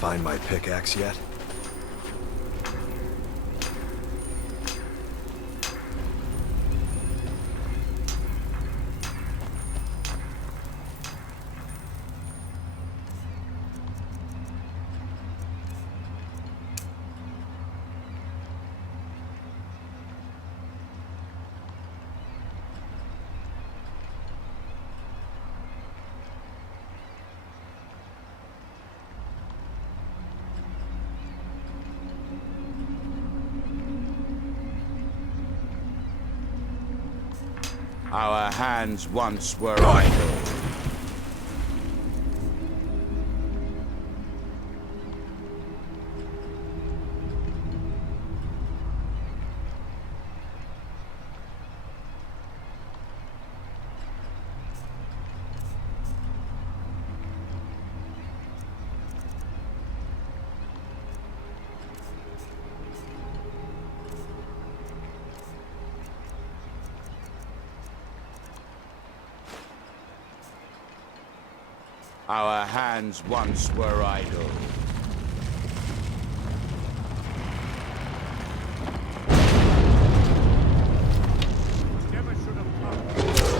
Find my pickaxe yet? Our hands once were idle. Our hands once were idle. Never should have come.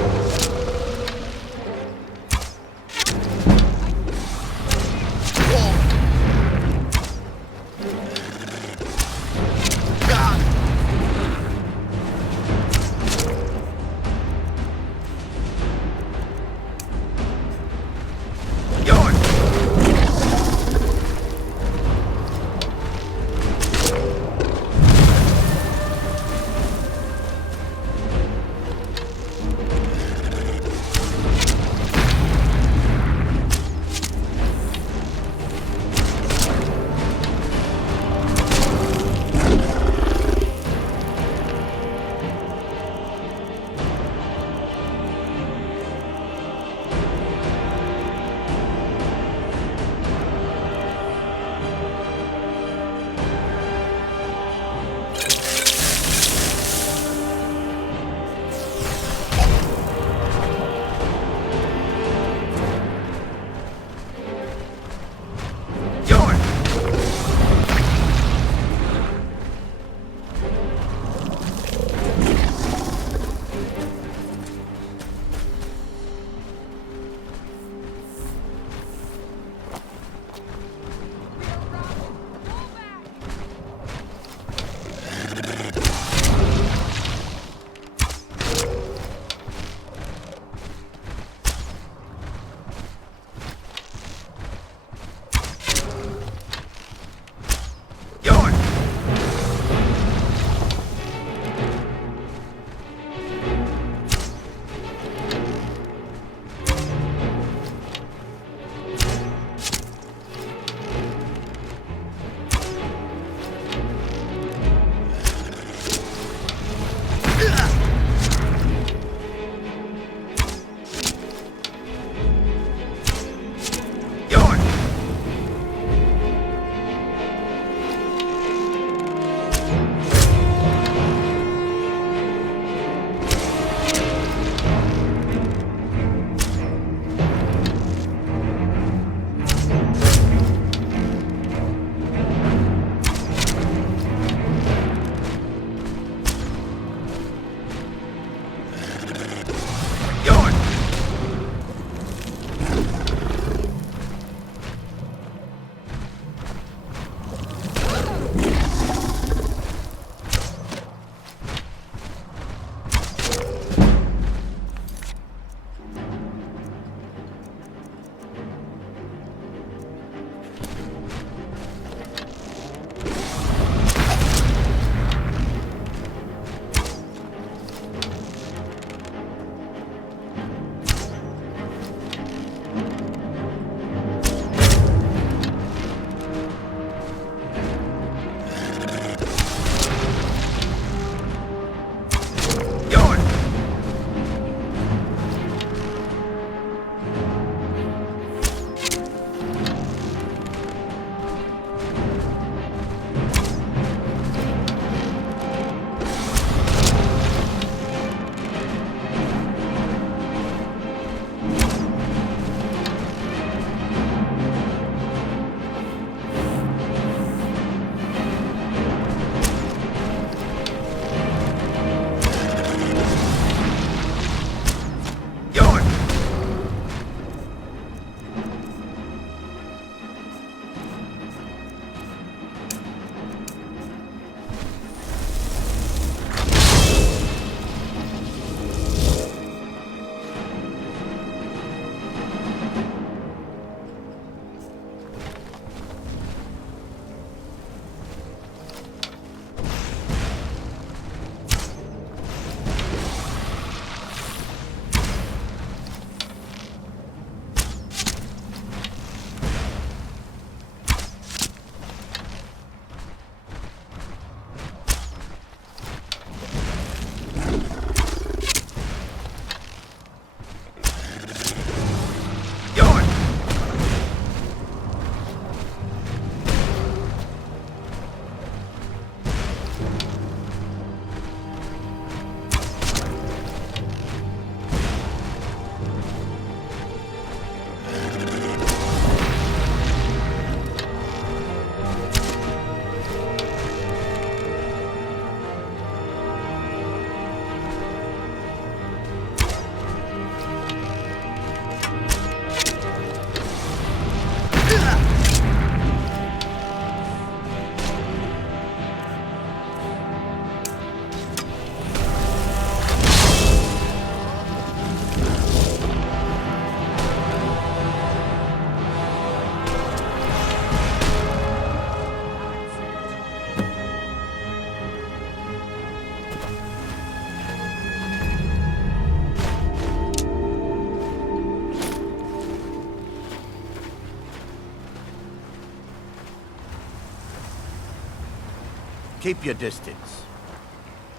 Keep your distance.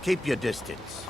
Keep your distance.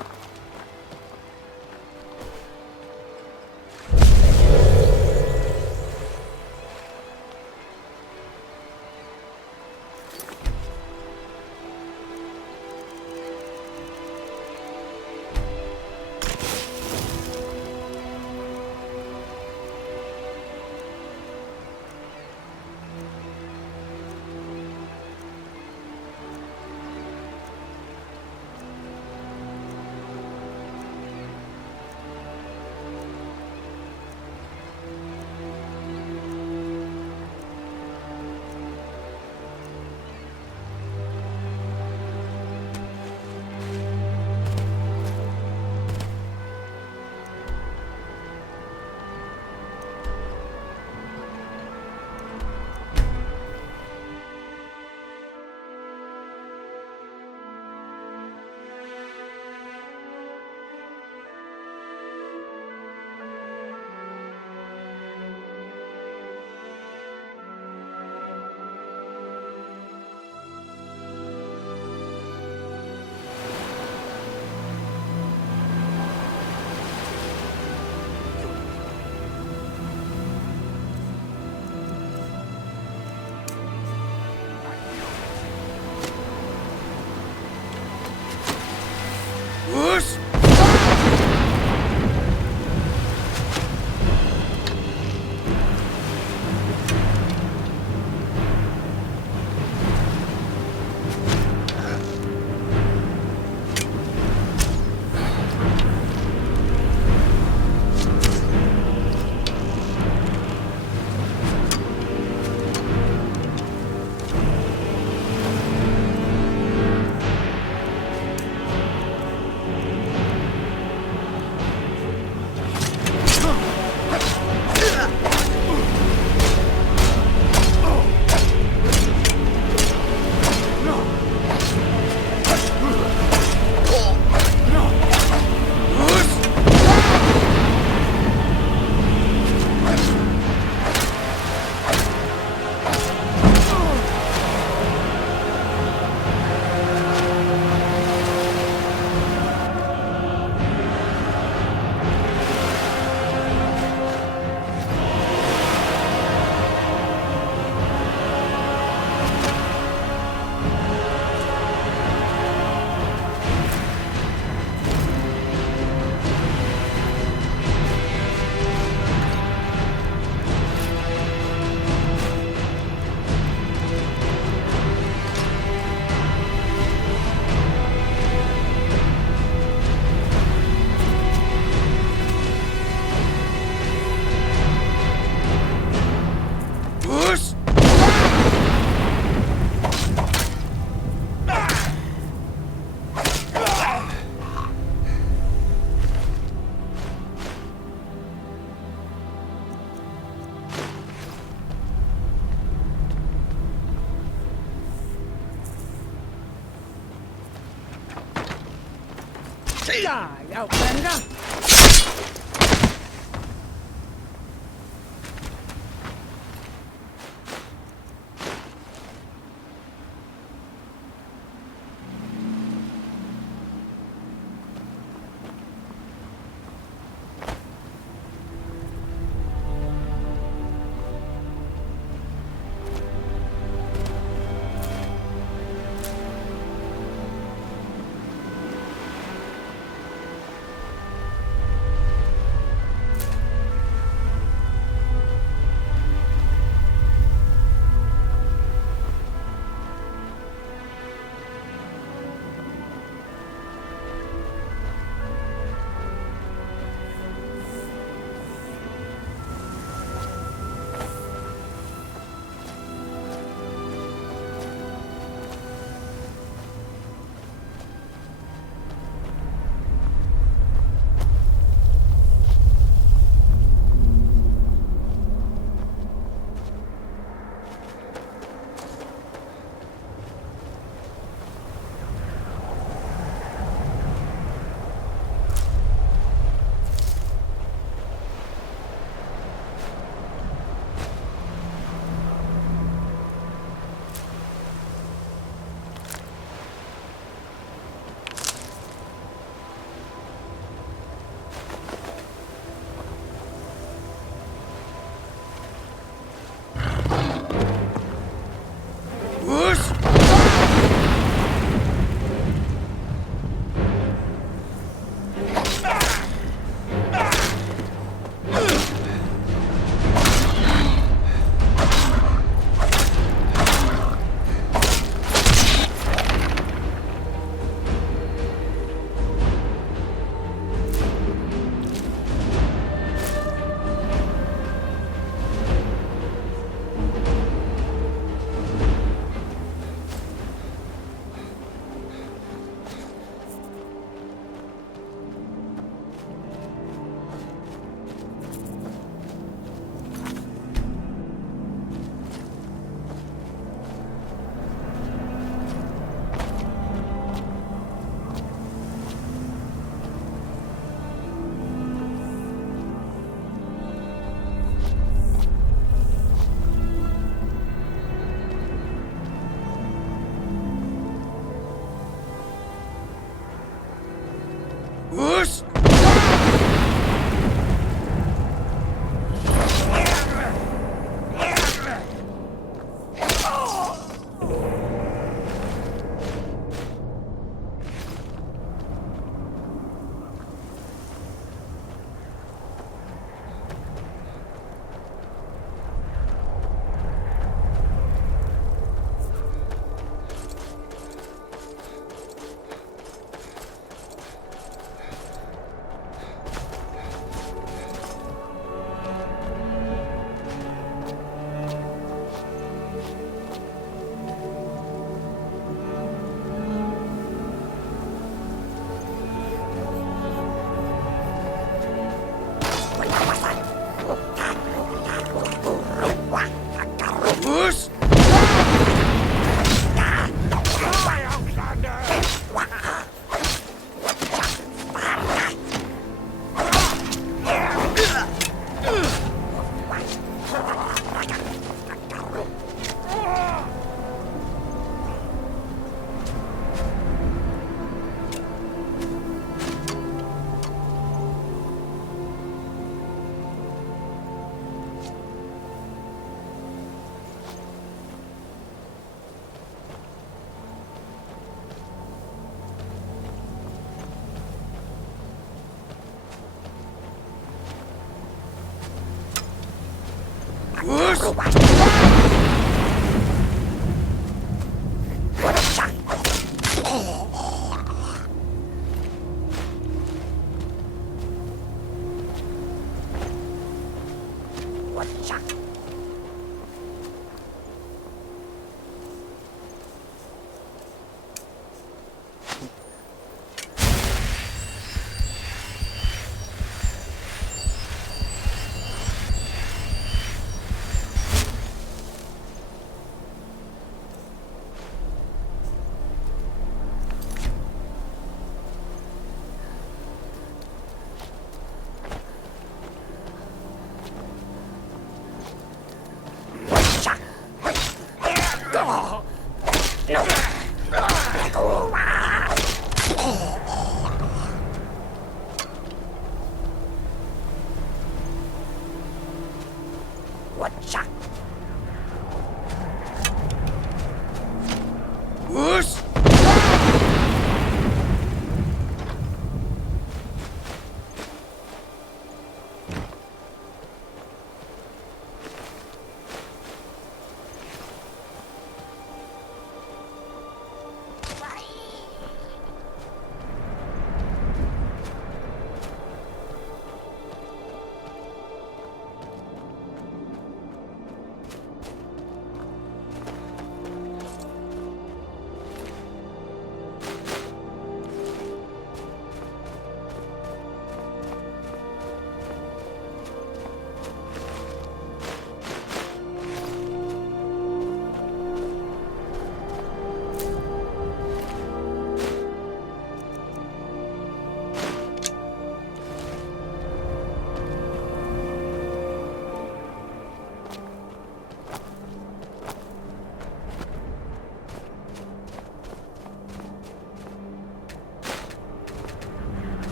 Die, Outlander!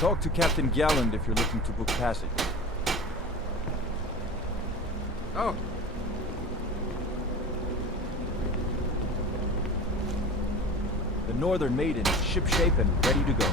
Talk to Captain Galland if you're looking to book passage. Oh. The Northern Maiden is shipshape and ready to go.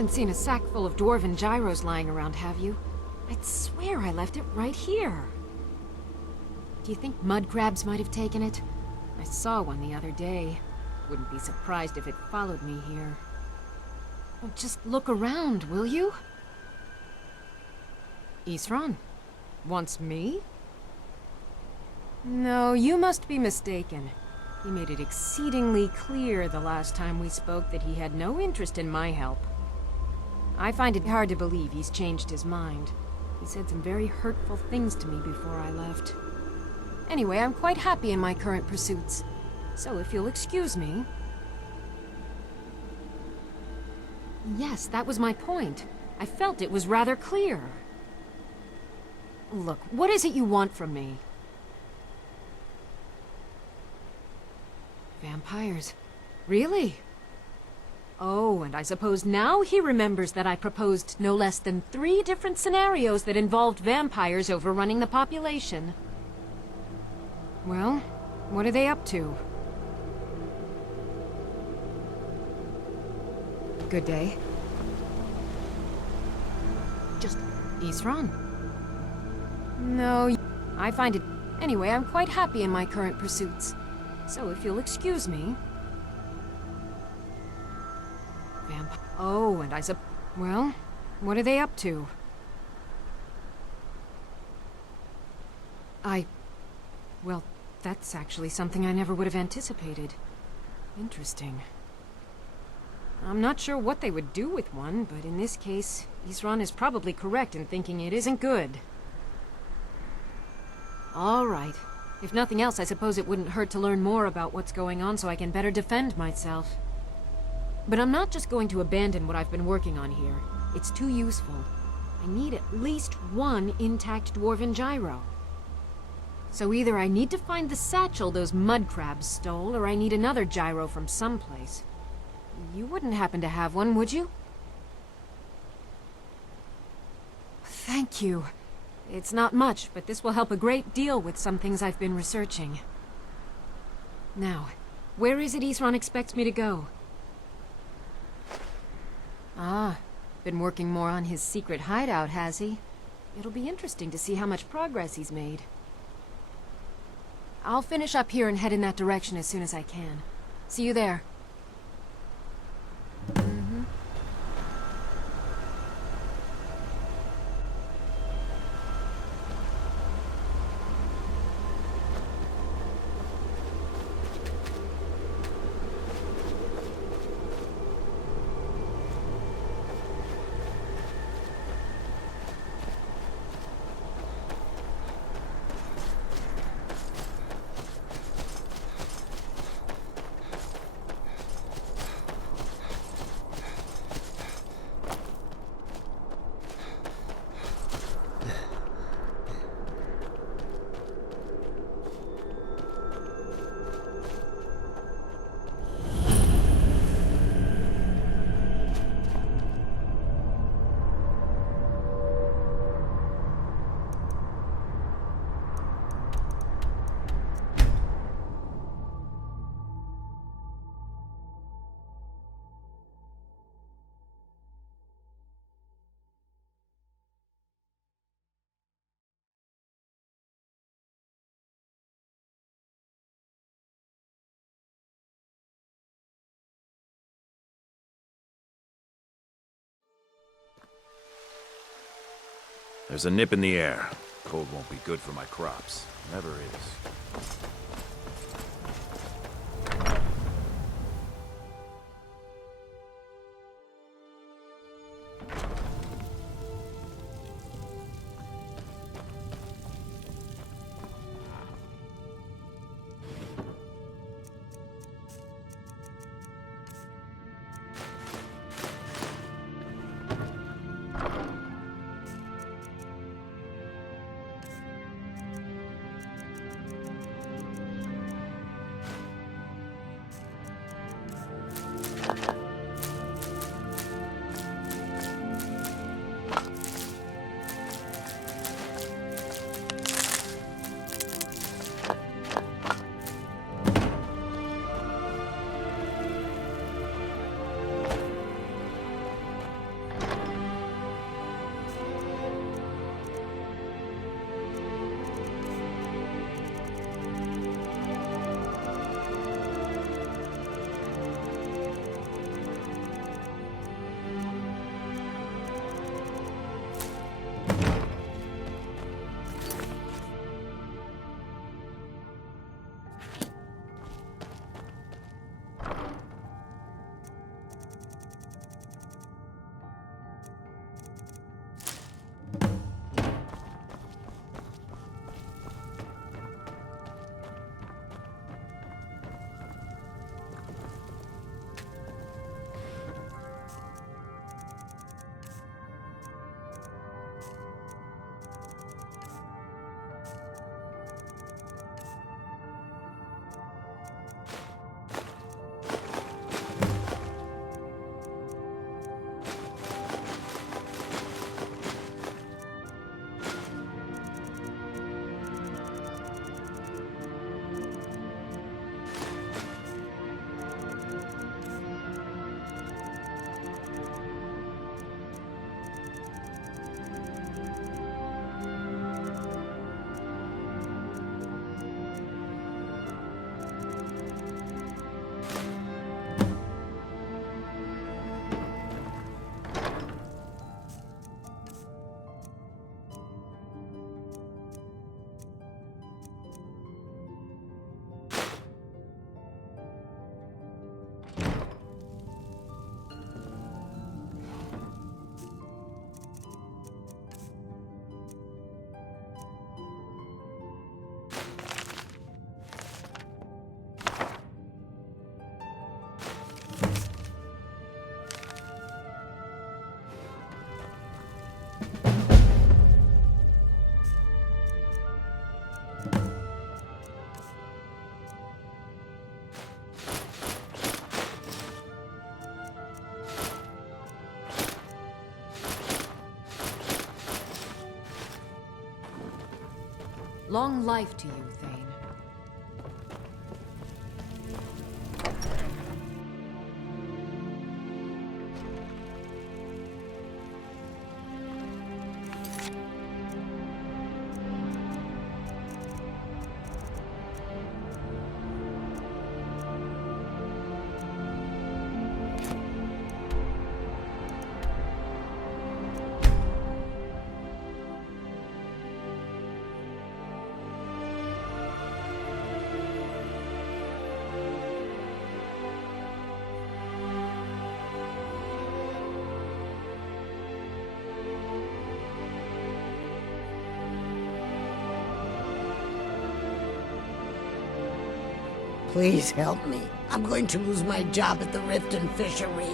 haven't seen a sack full of dwarven gyros lying around, have you? I'd swear I left it right here. Do you think mud crabs might have taken it? I saw one the other day. Wouldn't be surprised if it followed me here. Well, just look around, will you? Isran? Wants me? No, you must be mistaken. He made it exceedingly clear the last time we spoke that he had no interest in my help. I find it hard to believe he's changed his mind. He said some very hurtful things to me before I left. Anyway, I'm quite happy in my current pursuits. So if you'll excuse me... Yes, that was my point. I felt it was rather clear. Look, what is it you want from me? Vampires. Really? Oh, and I suppose now he remembers that I proposed no less than 3 different scenarios that involved vampires overrunning the population. Well, what are they up to? Good day. Just Isran. No, I find it... Anyway, I'm quite happy in my current pursuits. So if you'll excuse me... Oh, and I suppose... Well, what are they up to? Well, that's actually something I never would have anticipated. Interesting. I'm not sure what they would do with one, but in this case, Isran is probably correct in thinking it isn't good. All right. If nothing else, I suppose it wouldn't hurt to learn more about what's going on so I can better defend myself. But I'm not just going to abandon what I've been working on here. It's too useful. I need at least 1 intact dwarven gyro. So either I need to find the satchel those mud crabs stole, or I need another gyro from someplace. You wouldn't happen to have one, would you? Thank you. It's not much, but this will help a great deal with some things I've been researching. Now, where is it Isran expects me to go? Ah, been working more on his secret hideout, has he? It'll be interesting to see how much progress he's made. I'll finish up here and head in that direction as soon as I can. See you there. There's a nip in the air. Cold won't be good for my crops. Never is. Long life to you, Thane. Please help me. I'm going to lose my job at the Rift and Fishery.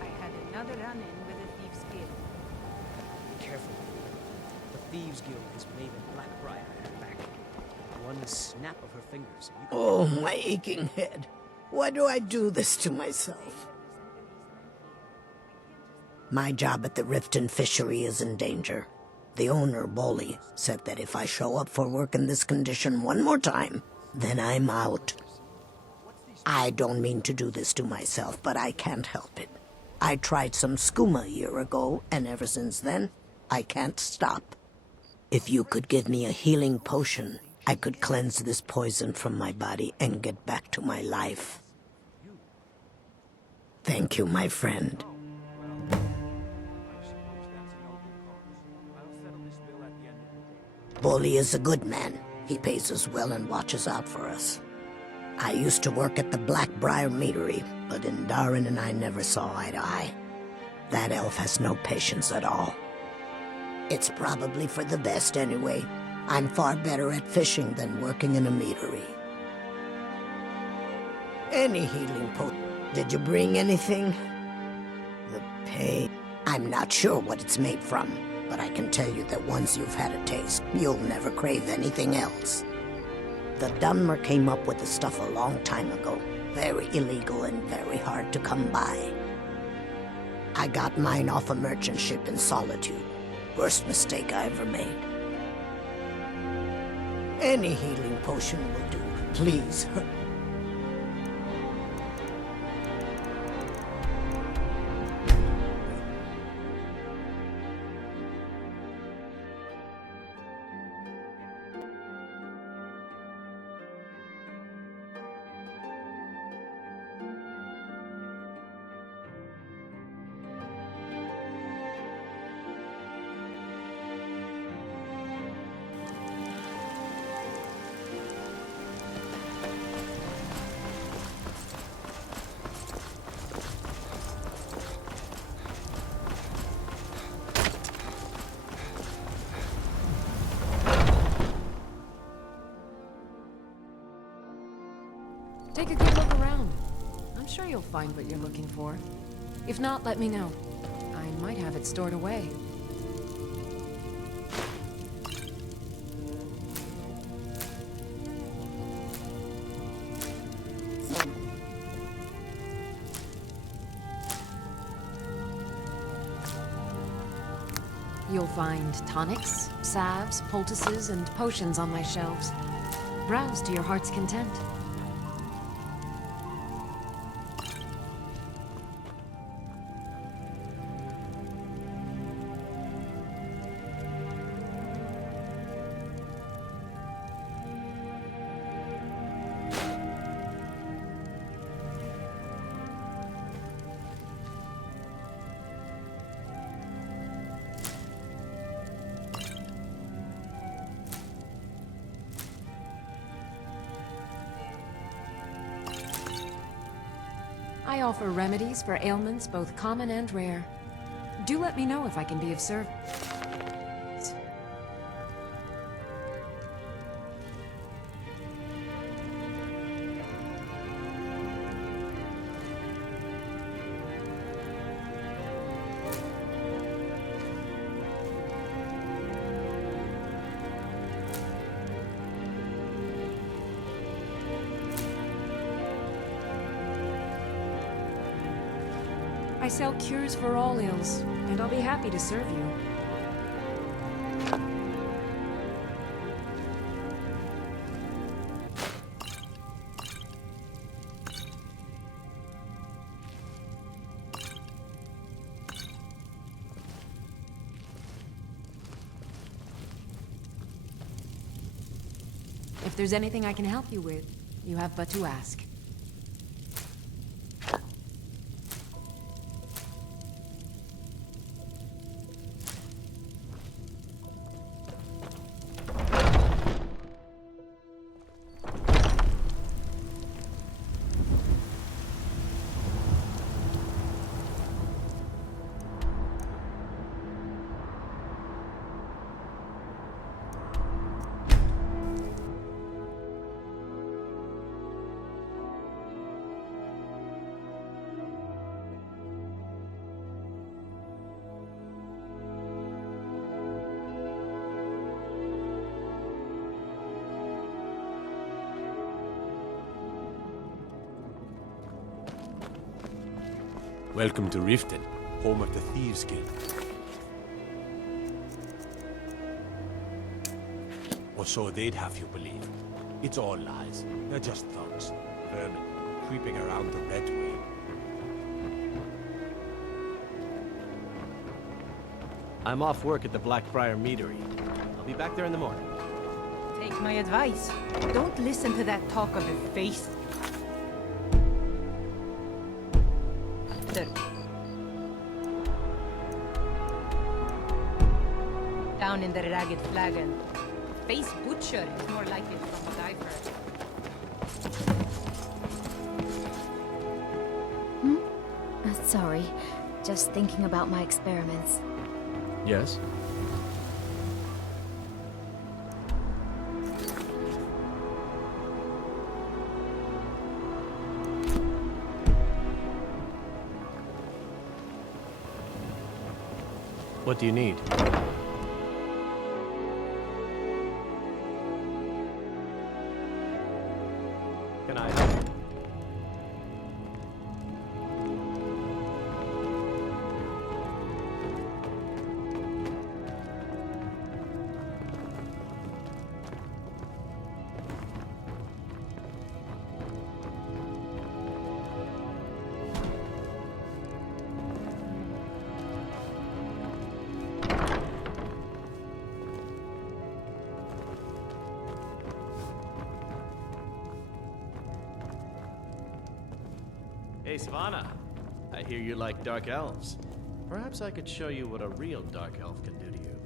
I had another run-in with a thieves' guild. Careful. The Thieves Guild has Maven Blackbriar at her back. One snap of her fingers and you Oh, my aching head. Why do I do this to myself? My job at the Rift and Fishery is in danger. The owner, Bolly, said that if I show up for work in this condition one more time, then I'm out. I don't mean to do this to myself, but I can't help it. I tried some skooma a year ago, and ever since then, I can't stop. If you could give me a healing potion, I could cleanse this poison from my body and get back to my life. Thank you, my friend. Bolly is a good man. He pays us well and watches out for us. I used to work at the Blackbriar Meadery, but Indarin and I never saw eye to eye. That elf has no patience at all. It's probably for the best anyway. I'm far better at fishing than working in a meadery. Any healing potion. Did you bring anything? The pain. I'm not sure what it's made from, but I can tell you that once you've had a taste, you'll never crave anything else. The Dunmer came up with the stuff a long time ago. Very illegal and very hard to come by. I got mine off a merchant ship in Solitude. Worst mistake I ever made. Any healing potion will do. Please. Take a good look around. I'm sure you'll find what you're looking for. If not, let me know. I might have it stored away. You'll find tonics, salves, poultices, and potions on my shelves. Browse to your heart's content. I offer remedies for ailments both common and rare. Do let me know if I can be of service. I sell cures for all ills, and I'll be happy to serve you. If there's anything I can help you with, you have but to ask. Welcome to Riften, home of the Thieves Guild. Or so they'd have you believe. It's all lies. They're just thugs, vermin, creeping around the Red Way. I'm off work at the Blackbriar Meadery. I'll be back there in the morning. Take my advice. Don't listen to that talk of the face. Down in the Ragged Flagon. Face butcher is more likely from what I've heard. Sorry. Just thinking about my experiments. Yes? What do you need? Can I help? Hey, Savannah. I hear you like dark elves. Perhaps I could show you what a real dark elf can do to you.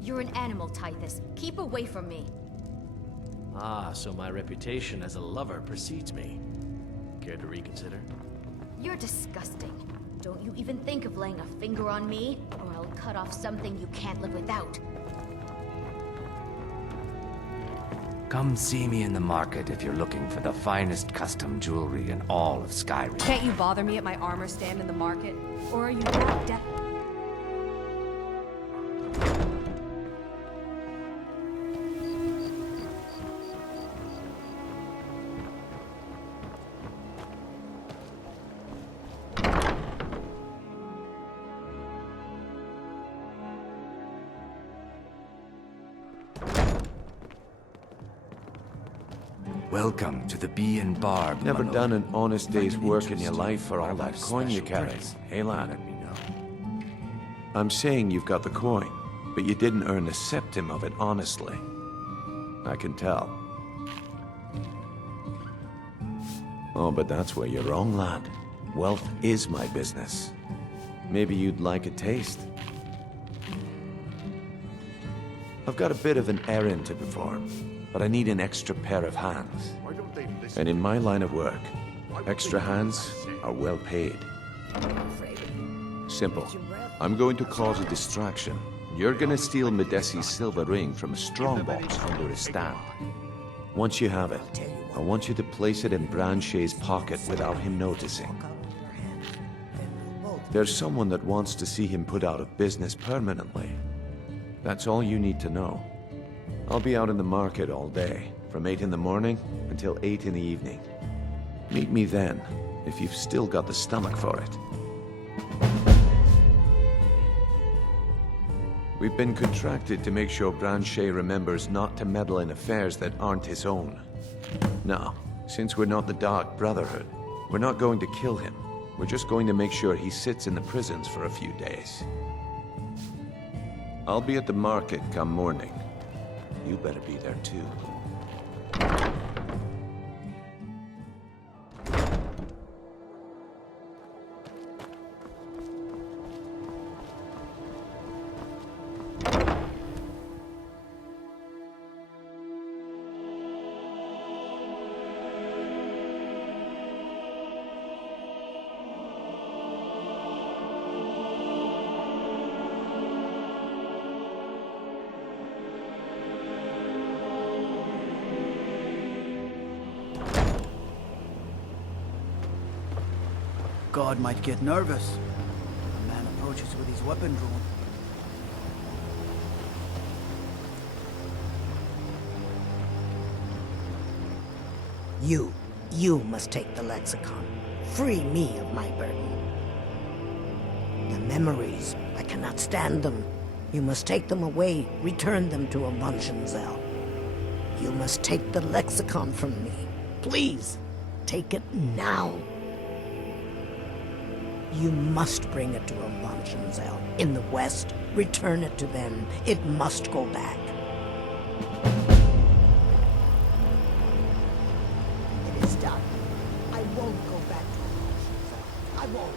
You're an animal, Tithus. Keep away from me. Ah, so my reputation as a lover precedes me. Care to reconsider? You're disgusting. Don't you even think of laying a finger on me, or I'll cut off something you can't live without. Come see me in the market if you're looking for the finest custom jewelry in all of Skyrim. Can't you bother me at my armor stand in the market? Or are you that deaf? Welcome to the Bee and Barb. Never Dimhollow. done an honest day's Find it work in your interesting. life for all What that about coin you special carry. drinks? Hey, lad. Let me know. I'm saying you've got the coin, but you didn't earn a septim of it honestly. I can tell. Oh, but that's where you're wrong, lad. Wealth is my business. Maybe you'd like a taste. I've got a bit of an errand to perform, but I need an extra pair of hands. And in my line of work, extra hands are well paid. Simple. I'm going to cause a distraction. You're gonna steal Medesi's silver ring from a strongbox under his stamp. Once you have it, I want you to place it in Branche's pocket without him noticing. There's someone that wants to see him put out of business permanently. That's all you need to know. I'll be out in the market all day, from 8 in the morning until 8 in the evening. Meet me then, if you've still got the stomach for it. We've been contracted to make sure Branchet remembers not to meddle in affairs that aren't his own. Now, since we're not the Dark Brotherhood, we're not going to kill him. We're just going to make sure he sits in the prisons for a few days. I'll be at the market come morning. You better be there too. God might get nervous. A man approaches with his weapon drawn. You must take the lexicon. Free me of my burden. The memories, I cannot stand them. You must take them away, return them to Avuntionzel. You must take the lexicon from me. Please, take it now. You must bring it to Avuntionzel. In the West, return it to them. It must go back. It is done. I won't go back to Avuntionzel. I won't.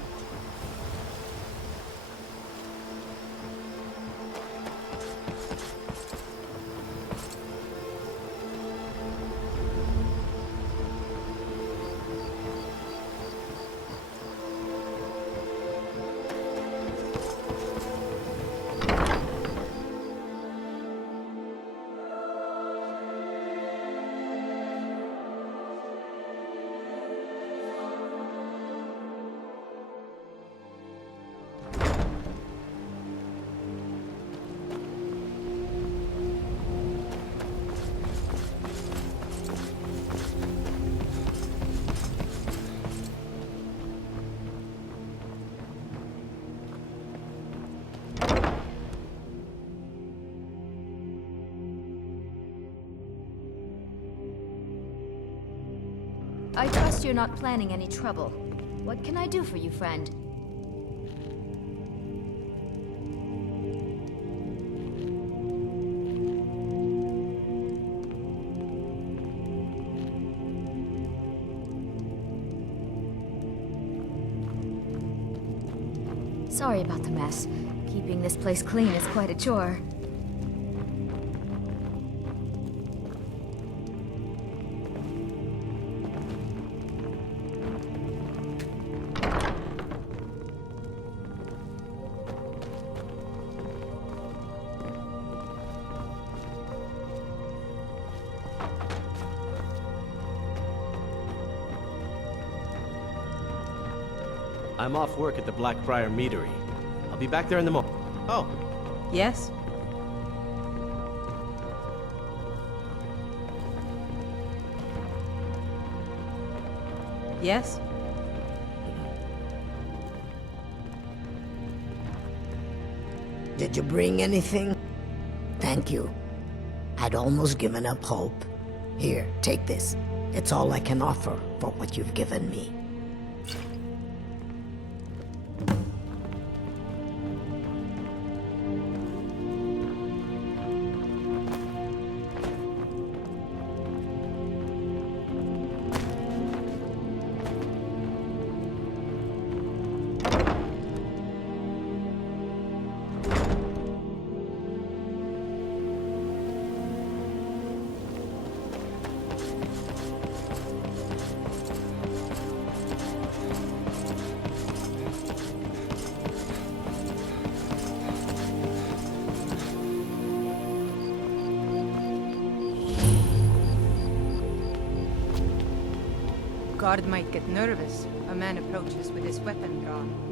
I trust you're not planning any trouble. What can I do for you, friend? Sorry about the mess. Keeping this place clean is quite a chore. I'm off work at the Blackbriar Meadery. I'll be back there in the morning. Oh, Yes? Yes? Did you bring anything? Thank you. I'd almost given up hope. Here, take this. It's all I can offer for what you've given me. Guard might get nervous. A man approaches with his weapon drawn.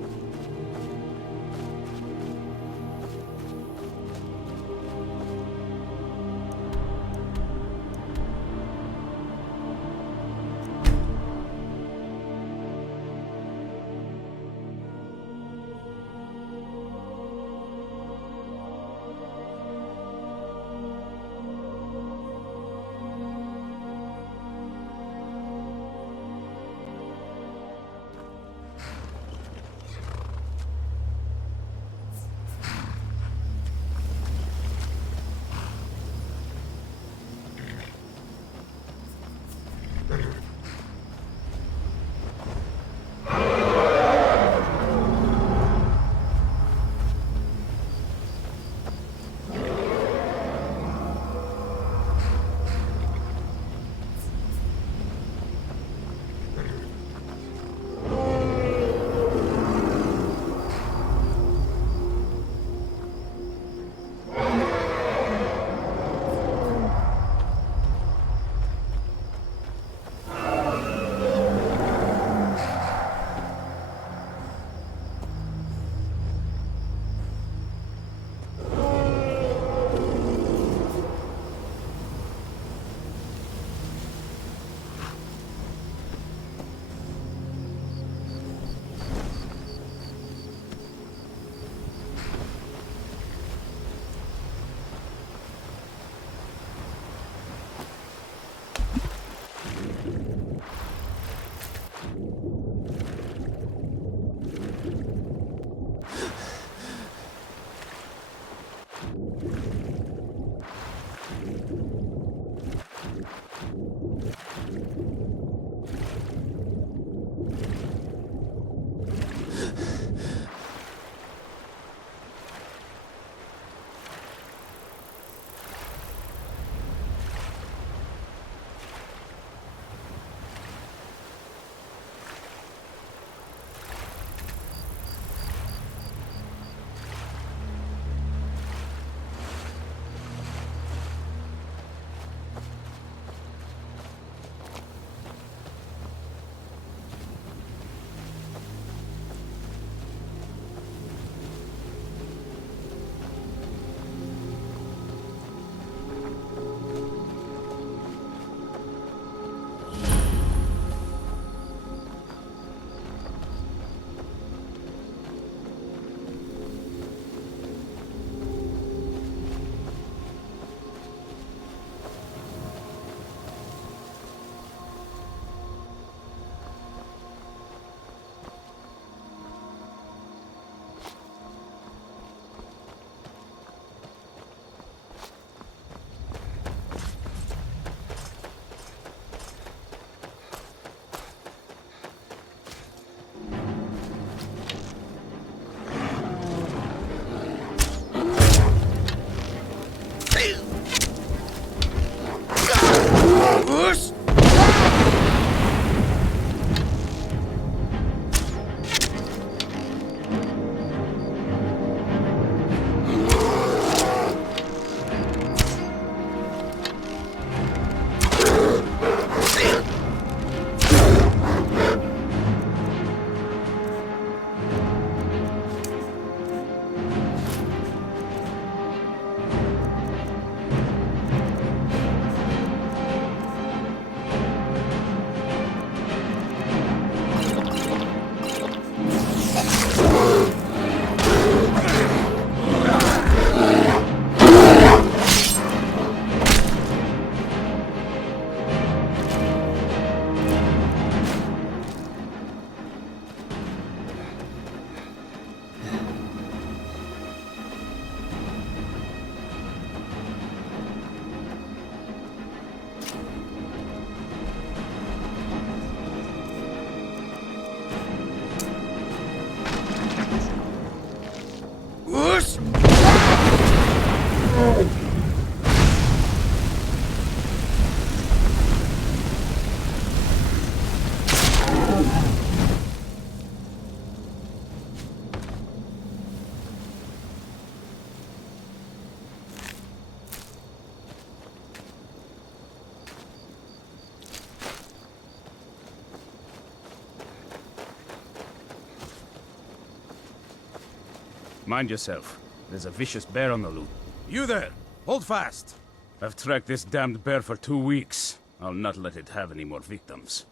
Mind yourself. There's a vicious bear on the loose. You there! Hold fast! I've tracked this damned bear for 2 weeks. I'll not let it have any more victims.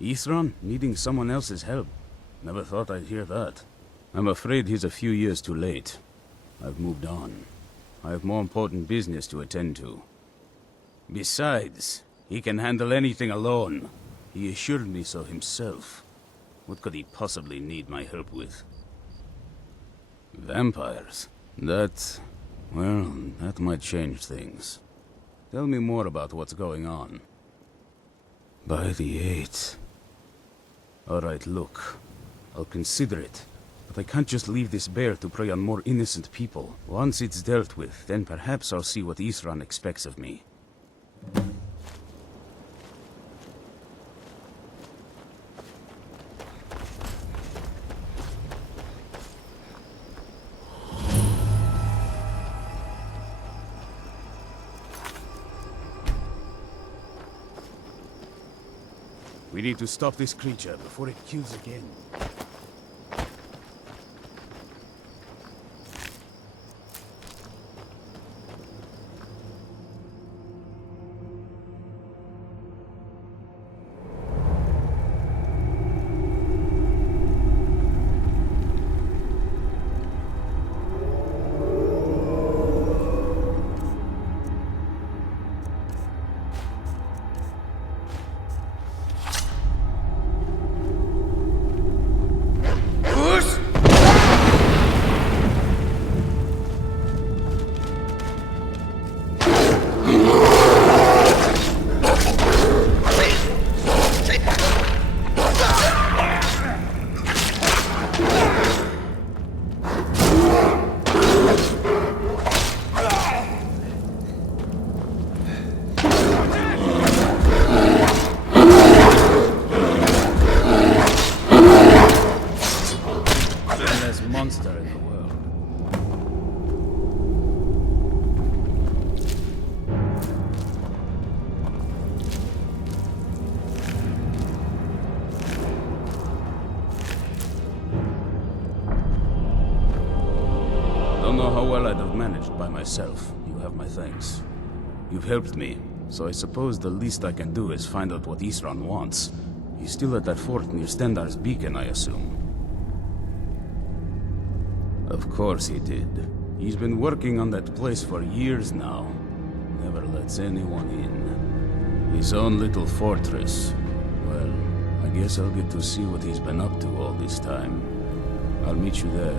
Ithron needing someone else's help. Never thought I'd hear that. I'm afraid he's a few years too late. I've moved on. I have more important business to attend to. Besides, he can handle anything alone. He assured me so himself. What could he possibly need my help with? Vampires? That might change things. Tell me more about what's going on. By the 8th. Alright, look. I'll consider it. But I can't just leave this bear to prey on more innocent people. Once it's dealt with, then perhaps I'll see what Ithran expects of me. We need to stop this creature before it kills again. Don't know how well I'd have managed by myself. You have my thanks. You've helped me, so I suppose the least I can do is find out what Ithran wants. He's still at that fort near Stendar's beacon, I assume. Of course he did. He's been working on that place for years now. Never lets anyone in. His own little fortress. Well, I guess I'll get to see what he's been up to all this time. I'll meet you there.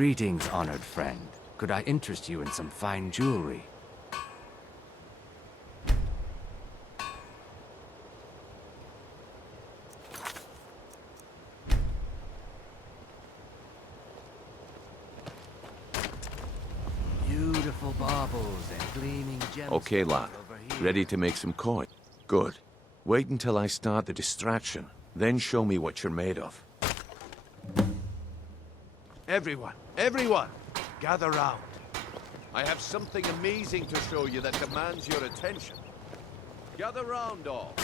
Greetings, honored friend. Could I interest you in some fine jewelry? Beautiful baubles and gleaming gems. Okay, lad. Ready to make some coin? Good. Wait until I start the distraction, then show me what you're made of. Everyone, gather round. I have something amazing to show you that demands your attention. Gather round, all.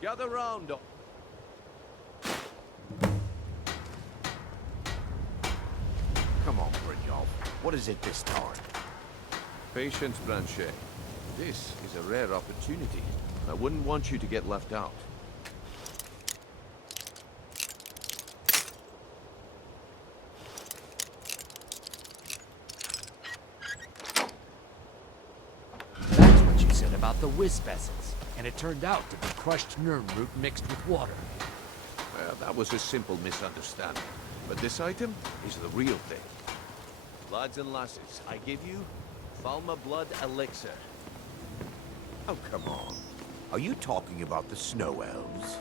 Gather round, all. Come on, Brynjolf. What is it this time? Patience, Branchet. This is a rare opportunity. I wouldn't want you to get left out. That's what you said about the wisp essence. And it turned out to be crushed nerm root mixed with water. Well, that was a simple misunderstanding. But this item is the real thing. Lads and lasses, I give you Falma Blood Elixir. Oh, come on. Are you talking about the Snow Elves?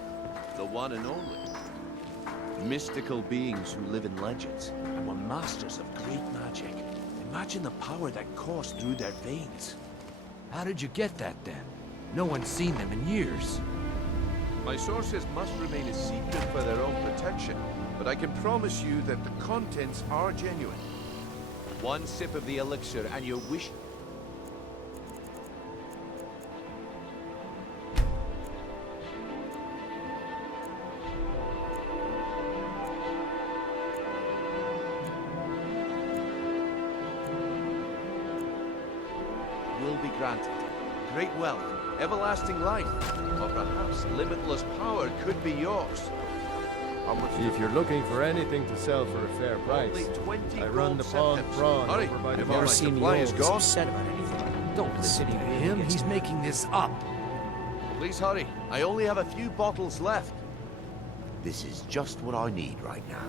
The one and only. Mystical beings who live in legends and were masters of great magic. Imagine the power that coursed through their veins. How did you get that then? No one's seen them in years. My sources must remain a secret for their own protection, but I can promise you that the contents are genuine. One sip of the elixir and your wish... will be granted. Great wealth, everlasting life, or perhaps limitless power could be yours. If you're looking for anything to sell for a fair price, I run the Pawn Prawn over by the I've never seen supply Yoel this upset about anything. Don't listen to him, he's making this up. Please hurry. I only have a few bottles left. This is just what I need right now.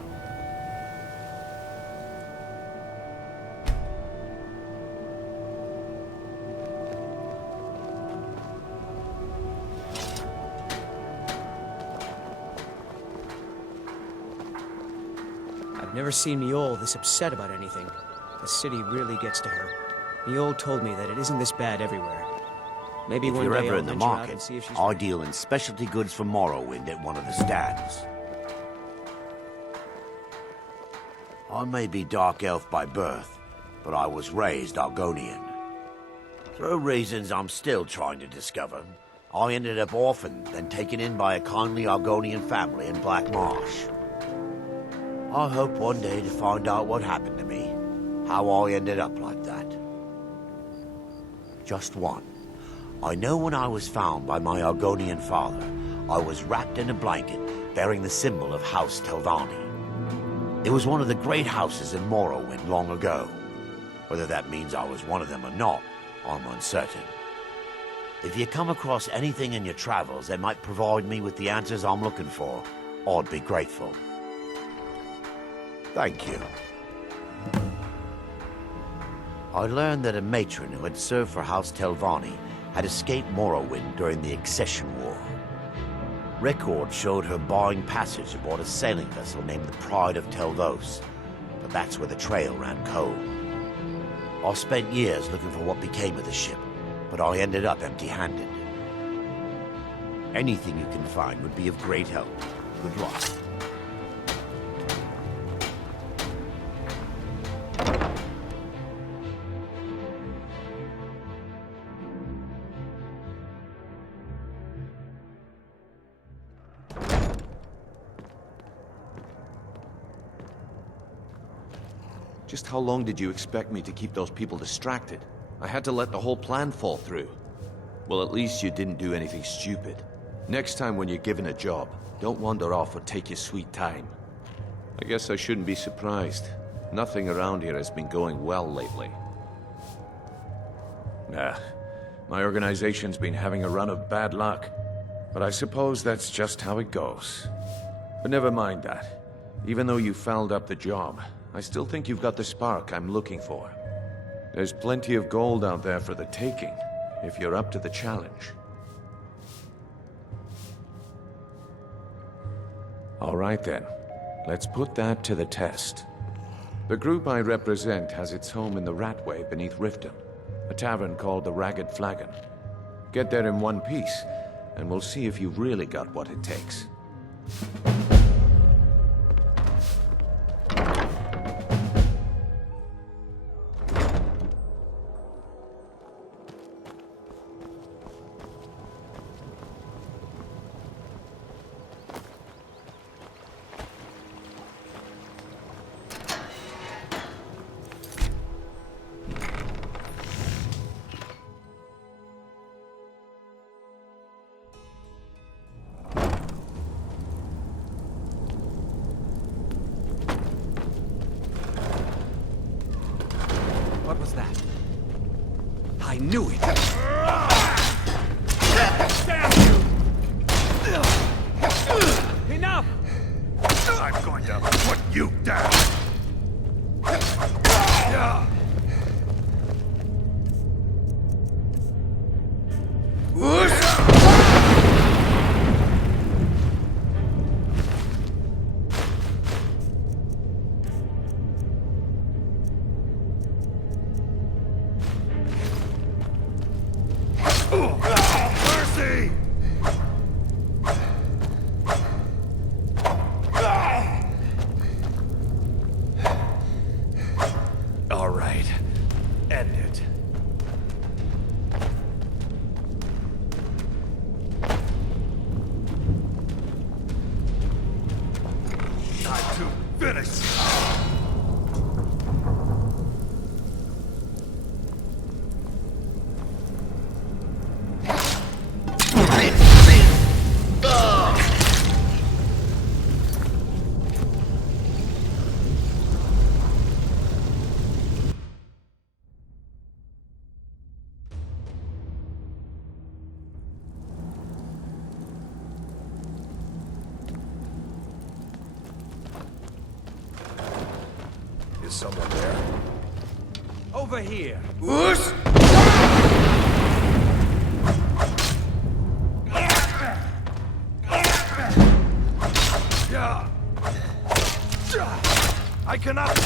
I've never seen Yoel this upset about anything. The city really gets to her. Yoel told me that it isn't this bad everywhere. Maybe If one you're day ever I'll in the venture out market, and see if she's I right. deal in specialty goods from Morrowind at one of the stands. I may be Dark Elf by birth, but I was raised Argonian. Through reasons I'm still trying to discover, I ended up orphaned, then taken in by a kindly Argonian family in Black Marsh. I hope one day to find out what happened to me, how I ended up like that. Just one. I know when I was found by my Argonian father, I was wrapped in a blanket bearing the symbol of House Telvanni. It was one of the great houses in Morrowind long ago. Whether that means I was one of them or not, I'm uncertain. If you come across anything in your travels that might provide me with the answers I'm looking for, I'd be grateful. Thank you. I learned that a matron who had served for House Telvanni had escaped Morrowind during the Accession War. Records showed her buying passage aboard a sailing vessel named the Pride of Telvos, but that's where the trail ran cold. I spent years looking for what became of the ship, but I ended up empty-handed. Anything you can find would be of great help. Good luck. Just how long did you expect me to keep those people distracted? I had to let the whole plan fall through. Well, at least you didn't do anything stupid. Next time when you're given a job, don't wander off or take your sweet time. I guess I shouldn't be surprised. Nothing around here has been going well lately. My organization's been having a run of bad luck. But I suppose that's just how it goes. But never mind that. Even though you fouled up the job, I still think you've got the spark I'm looking for. There's plenty of gold out there for the taking, if you're up to the challenge. All right then. Let's put that to the test. The group I represent has its home in the Ratway beneath Riften, a tavern called the Ragged Flagon. Get there in one piece, and we'll see if you've really got what it takes. What was that? I knew it! Damn you! Enough! I'm going to put you down! Mercy! All right. End it. Time to finish! Is someone there? Over here! I cannot...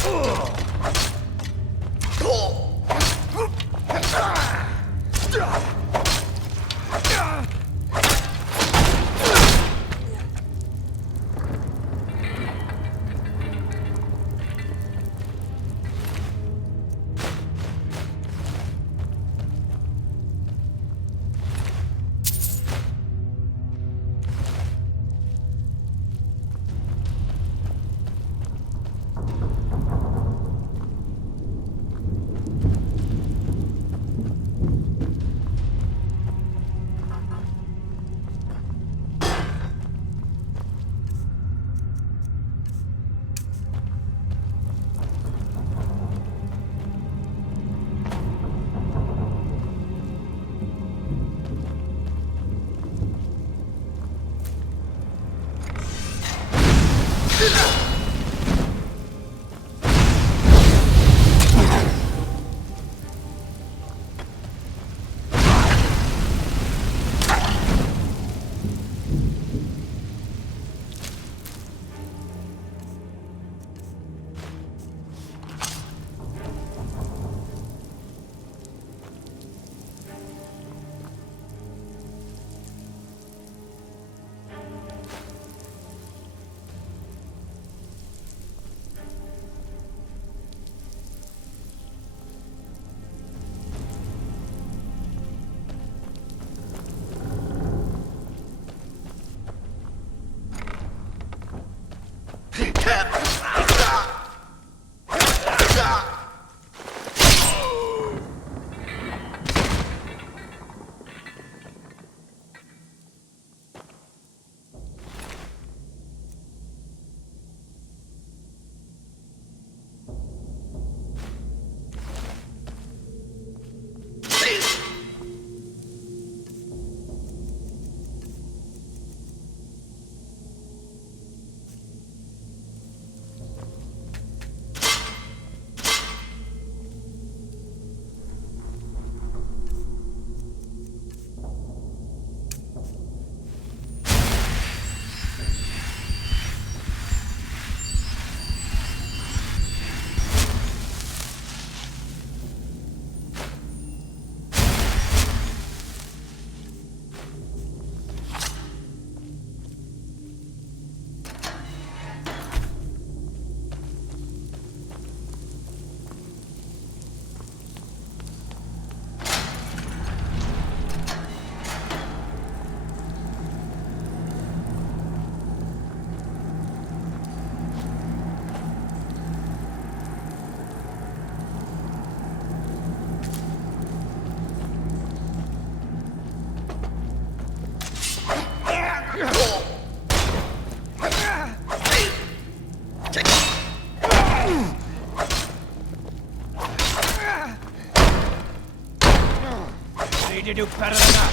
Can you do better than that?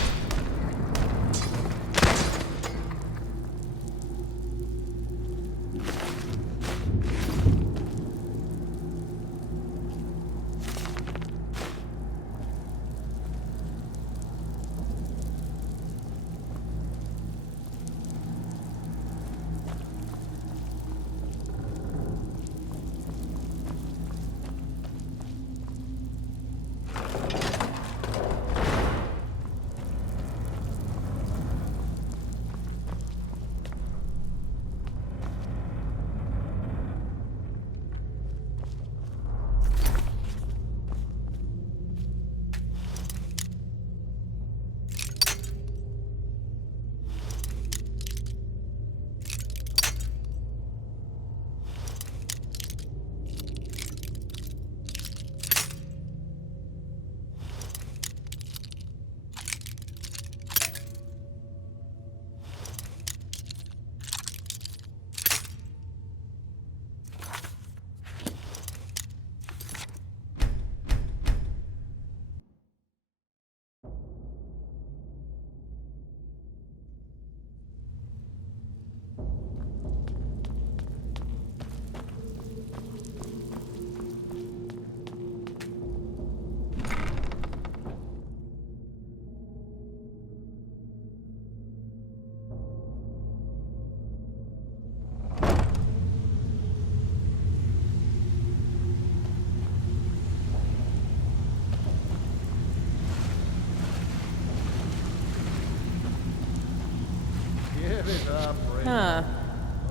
Huh.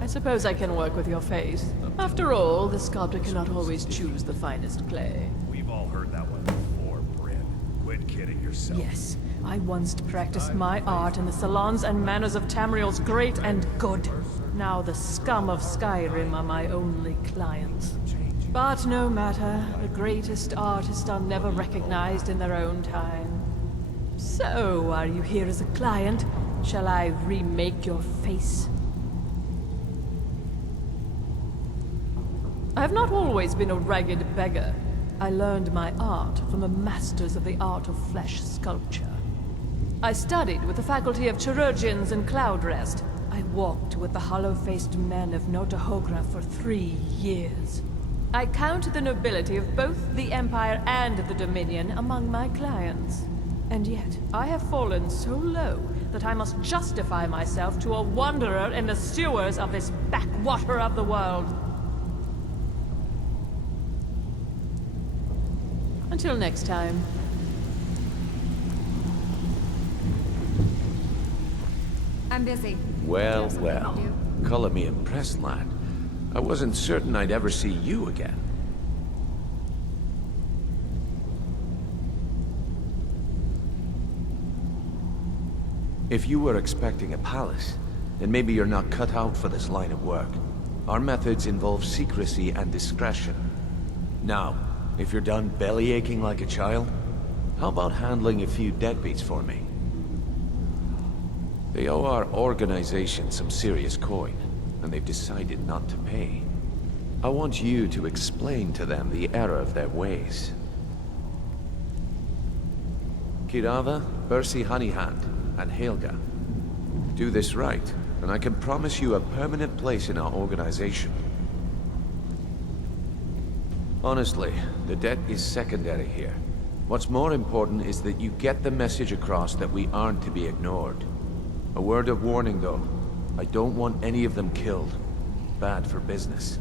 I suppose I can work with your face. After all, the sculptor cannot always choose the finest clay. We've all heard that one before, Bryn. Quit kidding yourself. Yes, I once practiced my art in the salons and manners of Tamriel's great and good. Now the scum of Skyrim are my only clients. But no matter, the greatest artists are never recognized in their own time. So, are you here as a client? Shall I remake your face? I have not always been a ragged beggar. I learned my art from the masters of the art of flesh sculpture. I studied with the faculty of chirurgeons and Cloudrest. I walked with the hollow-faced men of Notahogra for 3 years. I count the nobility of both the Empire and the Dominion among my clients. And yet, I have fallen so low that I must justify myself to a wanderer in the sewers of this backwater of the world. Until next time. I'm busy. Well, well. Color me impressed, lad. I wasn't certain I'd ever see you again. If you were expecting a palace, then maybe you're not cut out for this line of work. Our methods involve secrecy and discretion. Now, if you're done belly aching like a child, how about handling a few deadbeats for me? They owe our organization some serious coin, and they've decided not to pay. I want you to explain to them the error of their ways. Kirava, Bersi Honeyhand, and Helga. Do this right, and I can promise you a permanent place in our organization. Honestly, the debt is secondary here. What's more important is that you get the message across that we aren't to be ignored. A word of warning, though. I don't want any of them killed. Bad for business.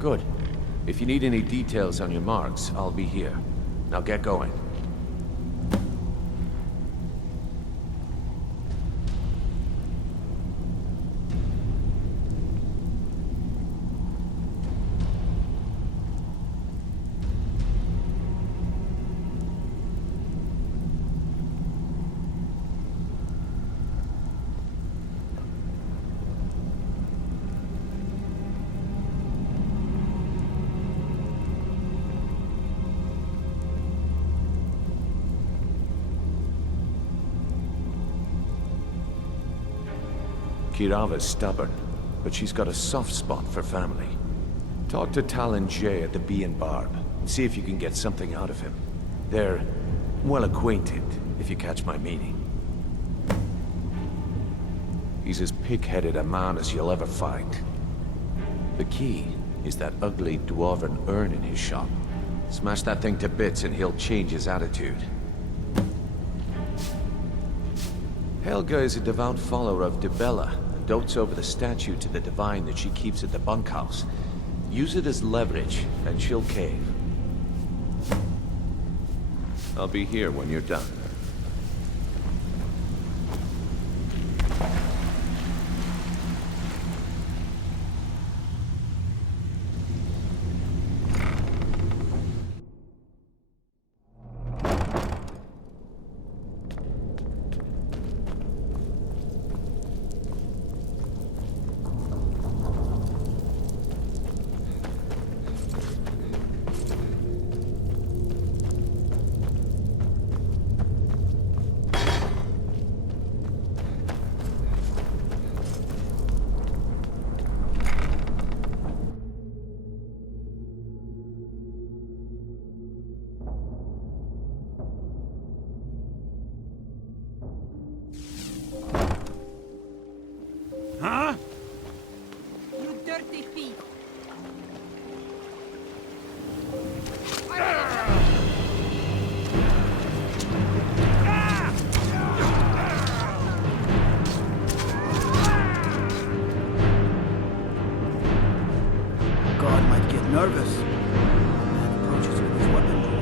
Good. If you need any details on your marks, I'll be here. Now get going. Kirava's stubborn, but she's got a soft spot for family. Talk to Talon Jay at the Bee and Barb, and see if you can get something out of him. They're well acquainted, if you catch my meaning. He's as pig-headed a man as you'll ever find. The key is that ugly dwarven urn in his shop. Smash that thing to bits and he'll change his attitude. Helga is a devout follower of Dibella and dotes over the statue to the divine that she keeps at the bunkhouse. Use it as leverage, and she'll cave. I'll be here when you're done. Huh? You dirty thief! God might get nervous. Man approaches with his weapon drawn.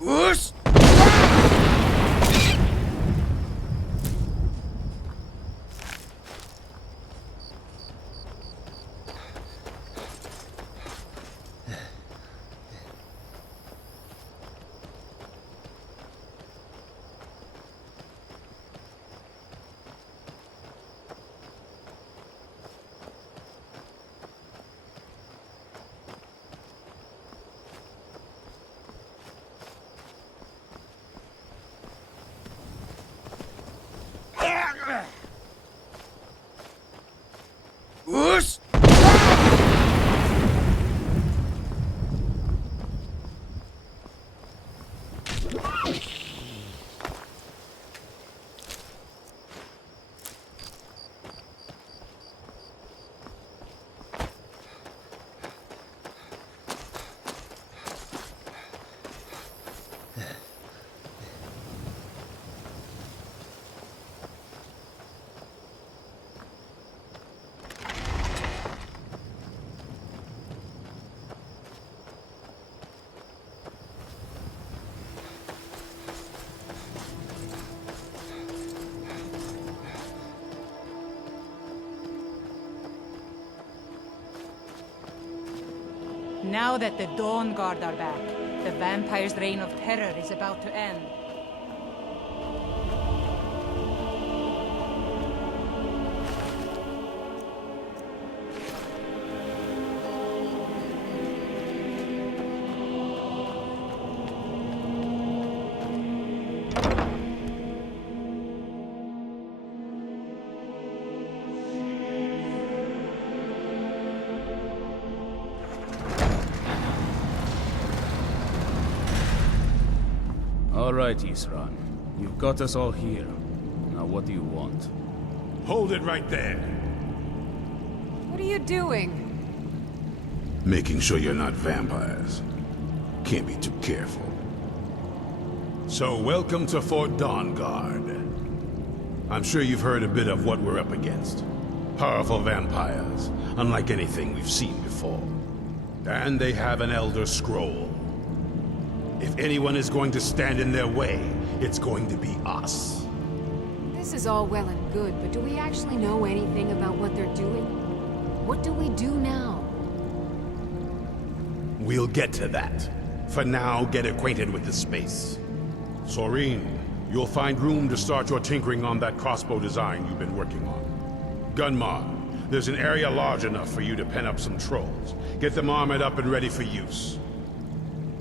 Whoosh! Now that the Dawn Guard are back, the vampire's reign of terror is about to end. All right, Isran. You've got us all here. Now what do you want? Hold it right there. What are you doing? Making sure you're not vampires. Can't be too careful. So, welcome to Fort Dawnguard. I'm sure you've heard a bit of what we're up against. Powerful vampires, unlike anything we've seen before. And they have an Elder Scroll. If anyone is going to stand in their way, it's going to be us. This is all well and good, but do we actually know anything about what they're doing? What do we do now? We'll get to that. For now, get acquainted with the space. Soreen, you'll find room to start your tinkering on that crossbow design you've been working on. Gunmar, there's an area large enough for you to pen up some trolls. Get them armored up and ready for use.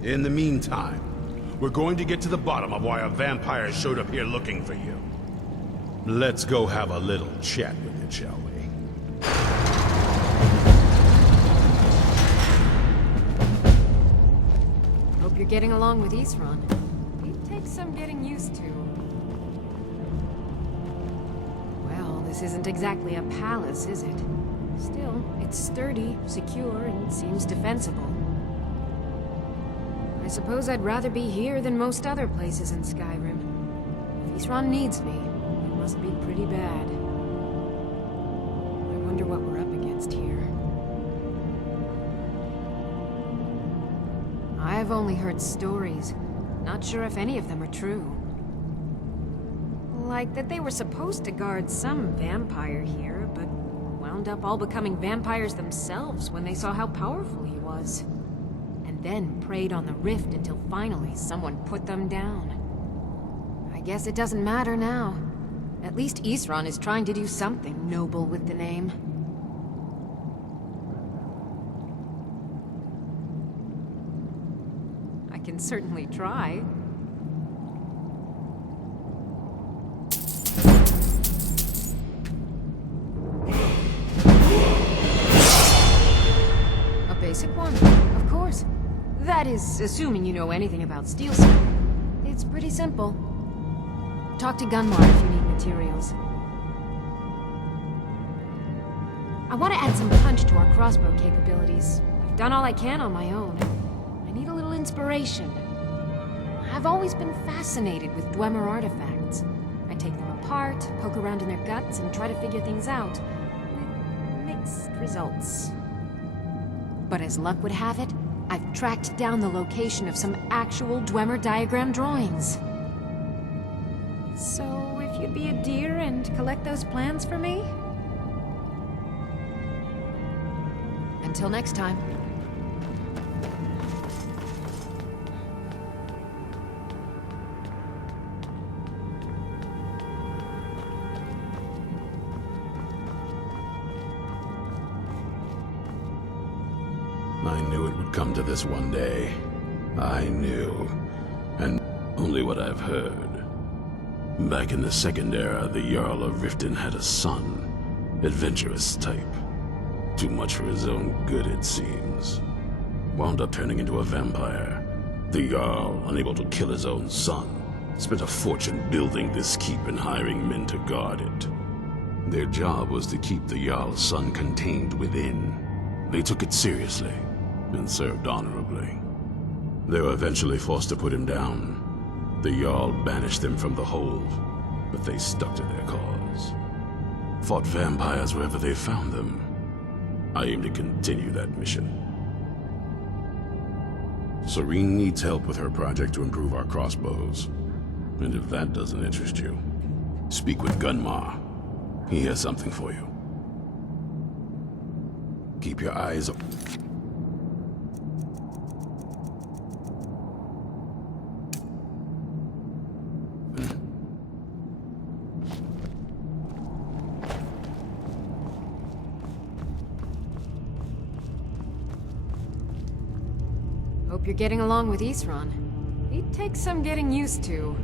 In the meantime, we're going to get to the bottom of why a vampire showed up here looking for you. Let's go have a little chat with it, shall we? Hope you're getting along with Isran. It takes some getting used to. Well, this isn't exactly a palace, is it? Still, it's sturdy, secure, and seems defensible. I suppose I'd rather be here than most other places in Skyrim. If Isran needs me, it must be pretty bad. I wonder what we're up against here. I've only heard stories. Not sure if any of them are true. Like that they were supposed to guard some vampire here, but wound up all becoming vampires themselves when they saw how powerful he was. And then preyed on the rift until finally someone put them down. I guess it doesn't matter now. At least Isran is trying to do something noble with the name. I can certainly try. A basic one, of course. That is, assuming you know anything about steelsmithing. It's pretty simple. Talk to Gunmar if you need materials. I want to add some punch to our crossbow capabilities. I've done all I can on my own. I need a little inspiration. I've always been fascinated with Dwemer artifacts. I take them apart, poke around in their guts, and try to figure things out. With mixed results. But as luck would have it, I've tracked down the location of some actual Dwemer diagram drawings. So, if you'd be a dear and collect those plans for me? Until next time. I knew it would come to this one day. I knew. And only what I've heard. Back in the Second Era, the Jarl of Riften had a son. Adventurous type. Too much for his own good, it seems. Wound up turning into a vampire. The Jarl, unable to kill his own son, spent a fortune building this keep and hiring men to guard it. Their job was to keep the Jarl's son contained within. They took it seriously, and served honorably. They were eventually forced to put him down. The Jarl banished them from the hold, but they stuck to their cause. Fought vampires wherever they found them. I aim to continue that mission. Soreen needs help with her project to improve our crossbows. And if that doesn't interest you, speak with Gunmar. He has something for you. Keep your eyes open. Hope you're getting along with Isran. He'd take some getting used to.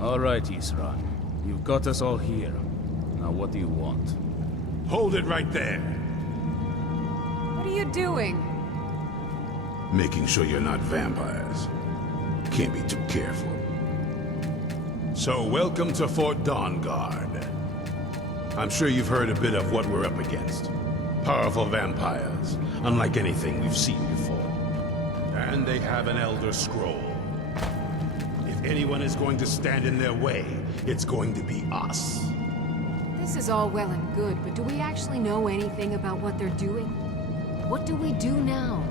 All right, Isran. You've got us all here. Now what do you want? Hold it right there. What are you doing? Making sure you're not vampires. Can't be too careful. So, welcome to Fort Dawnguard. I'm sure you've heard a bit of what we're up against. Powerful vampires, unlike anything we've seen before. And they have an Elder Scroll. If anyone is going to stand in their way, it's going to be us. This is all well and good, but do we actually know anything about what they're doing? What do we do now?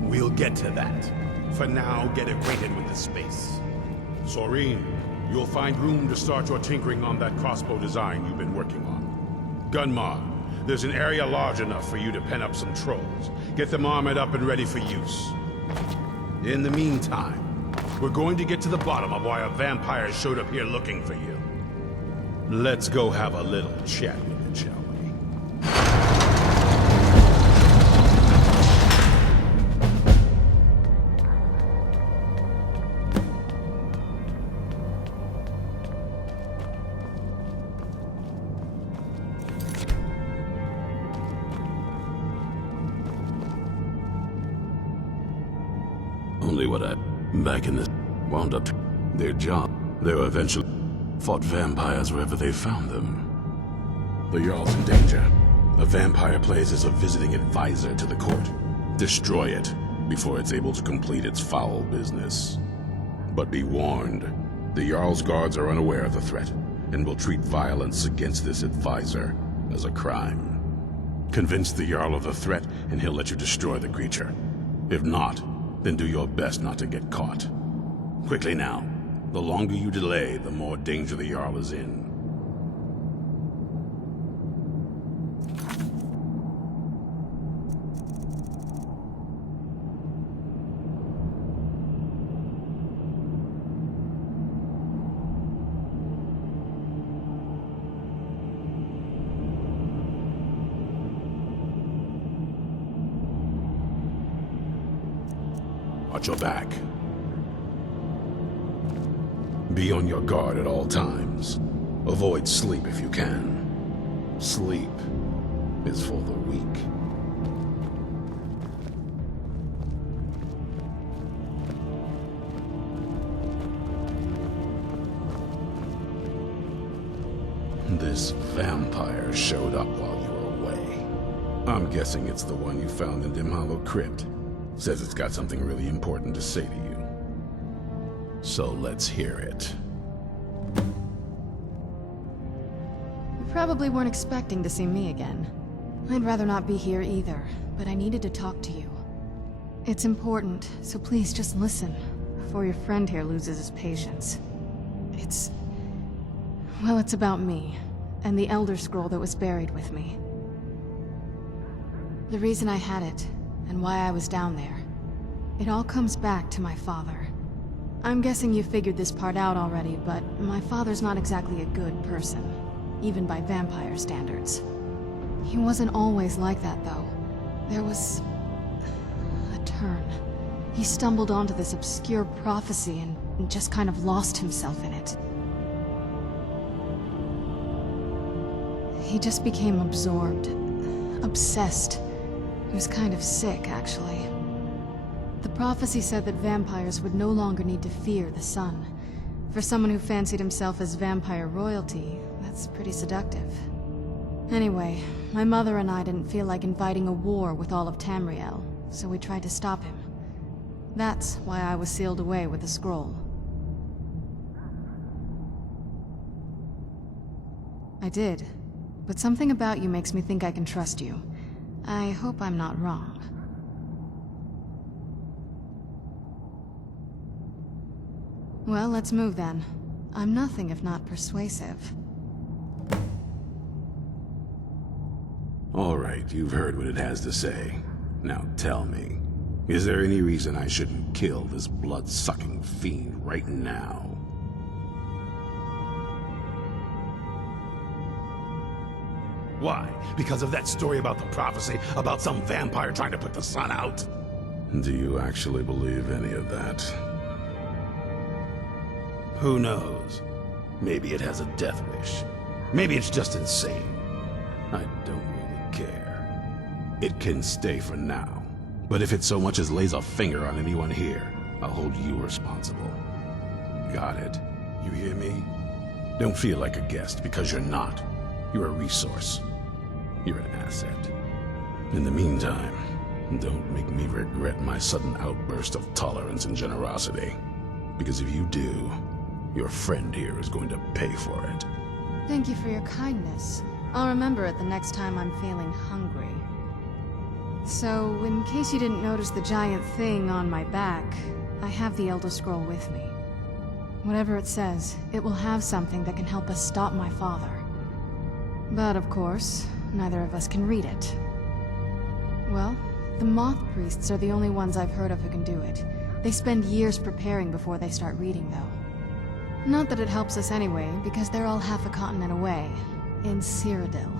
We'll get to that. For now, get acquainted with the space. SKYRIM, you'll find room to start your tinkering on that crossbow design you've been working on. Gunmar, there's an area large enough for you to pen up some trolls. Get them armored up and ready for use. In the meantime, we're going to get to the bottom of why a vampire showed up here looking for you. Let's go have a little chat with it, shall we? Only what I, back in the, wound up their job. They were eventually fought vampires wherever they found them. The Jarl's in danger. A vampire plays as a visiting advisor to the court. Destroy it before it's able to complete its foul business. But be warned, the Jarl's guards are unaware of the threat and will treat violence against this advisor as a crime. Convince the Jarl of the threat and he'll let you destroy the creature. If not, then do your best not to get caught. Quickly now. The longer you delay, the more danger the Jarl is in. Watch your back. Be on your guard at all times. Avoid sleep if you can. Sleep is for the weak. This vampire showed up while you were away. I'm guessing it's the one you found in Dimhollow Crypt. Says it's got something really important to say to you. So let's hear it. You probably weren't expecting to see me again. I'd rather not be here either, but I needed to talk to you. It's important, so please just listen, before your friend here loses his patience. Well, it's about me, and the Elder Scroll that was buried with me. The reason I had it, and why I was down there. It all comes back to my father. I'm guessing you figured this part out already, but my father's not exactly a good person, even by vampire standards. He wasn't always like that, though. There was a turn. He stumbled onto this obscure prophecy and just kind of lost himself in it. He just became absorbed, obsessed. He was kind of sick, actually. The prophecy said that vampires would no longer need to fear the sun. For someone who fancied himself as vampire royalty, That's pretty seductive. Anyway, my mother and I didn't feel like inviting a war with all of Tamriel, so we tried to stop him. That's why I was sealed away with the scroll. I did, but something about you makes me think I can trust you. I hope I'm not wrong. Well, let's move then. I'm nothing if not persuasive. All right, you've heard what it has to say. Now tell me, is there any reason I shouldn't kill this blood-sucking fiend right now? Why? Because of that story about the prophecy, about some vampire trying to put the sun out? Do you actually believe any of that? Who knows? Maybe it has a death wish. Maybe it's just insane. I don't really care. It can stay for now. But if it so much as lays a finger on anyone here, I'll hold you responsible. Got it? You hear me? Don't feel like a guest, because you're not. You're a resource. You're an asset. In the meantime, don't make me regret my sudden outburst of tolerance and generosity. Because if you do, your friend here is going to pay for it. Thank you for your kindness. I'll remember it the next time I'm feeling hungry. So, in case you didn't notice the giant thing on my back, I have the Elder Scroll with me. Whatever it says, it will have something that can help us stop my father. But of course, neither of us can read it. Well, the Moth Priests are the only ones I've heard of who can do it. They spend years preparing before they start reading, though. Not that it helps us anyway, because they're all half a continent away, in Cyrodiil.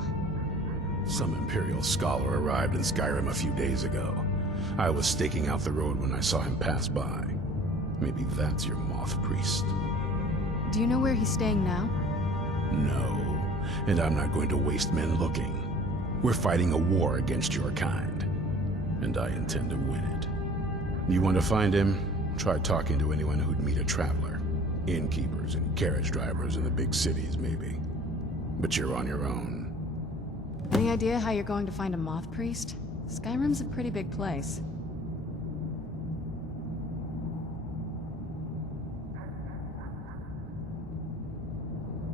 Some Imperial scholar arrived in Skyrim a few days ago. I was staking out the road when I saw him pass by. Maybe that's your Moth Priest. Do you know where he's staying now? No. And I'm not going to waste men looking. We're fighting a war against your kind. And I intend to win it. You want to find him? Try talking to anyone who'd meet a traveler. Innkeepers and carriage drivers in the big cities, maybe. But you're on your own. Any idea how you're going to find a Moth Priest? Skyrim's a pretty big place.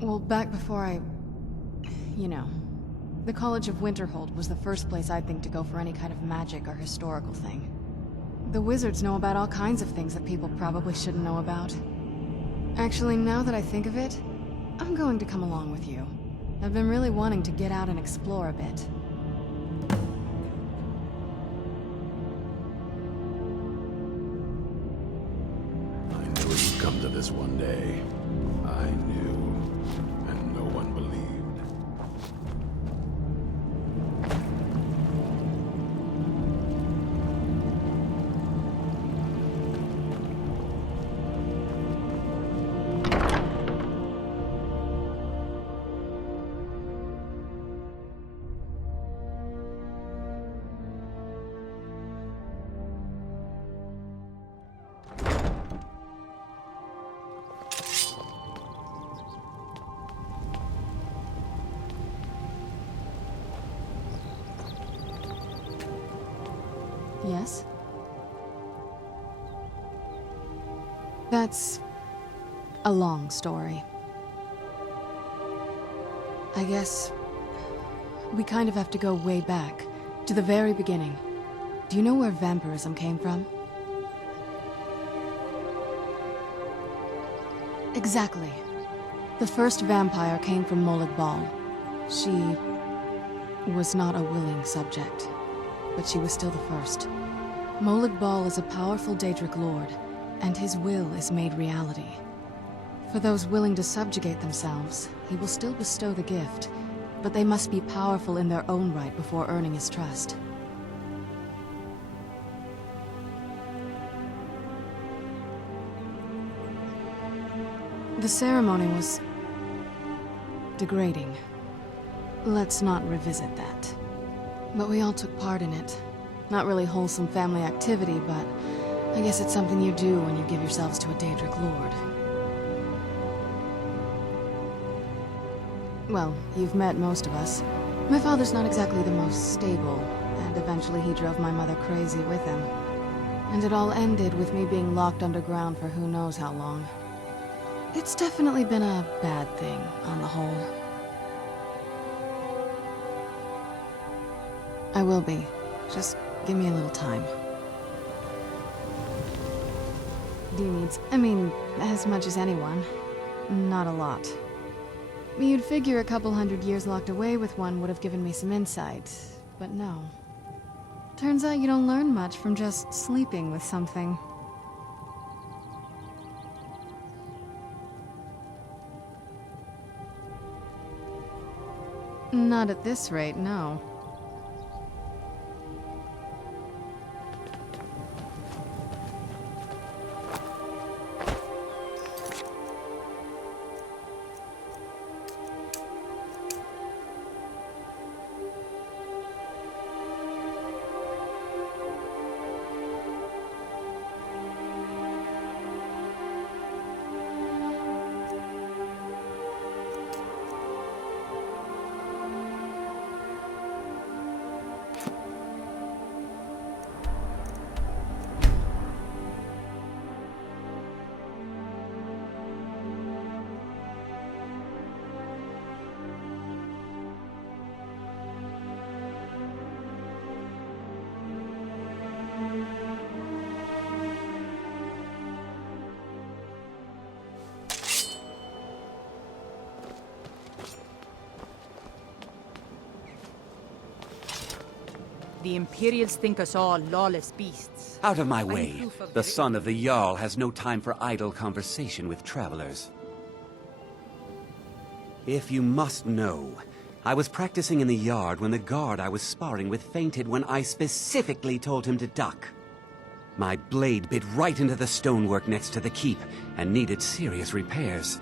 Well, back before you know, the College of Winterhold was the first place I'd think to go for any kind of magic or historical thing. The wizards know about all kinds of things that people probably shouldn't know about. Actually, now that I think of it, I'm going to come along with you. I've been really wanting to get out and explore a bit. I knew it would come to this one day. I knew, and no one believed. Yes? That's a long story. I guess we kind of have to go way back, to the very beginning. Do you know where vampirism came from? Exactly. The first vampire came from Molag Bal. She was not a willing subject, but she was still the first. Molag Bal is a powerful Daedric lord, and his will is made reality. For those willing to subjugate themselves, he will still bestow the gift, but they must be powerful in their own right before earning his trust. The ceremony was degrading. Let's not revisit that. But we all took part in it. Not really wholesome family activity, but I guess it's something you do when you give yourselves to a Daedric lord. Well, you've met most of us. My father's not exactly the most stable, and eventually he drove my mother crazy with him. And it all ended with me being locked underground for who knows how long. It's definitely been a bad thing, on the whole. I will be. Just give me a little time. Dee needs, I mean, as much as anyone. Not a lot. You'd figure a couple 100 years locked away with one would have given me some insight, but no. Turns out you don't learn much from just sleeping with something. Not at this rate, no. The Imperials think us all lawless beasts. Out of my way. The son of the Jarl has no time for idle conversation with travelers. If you must know, I was practicing in the yard when the guard I was sparring with fainted when I specifically told him to duck. My blade bit right into the stonework next to the keep and needed serious repairs.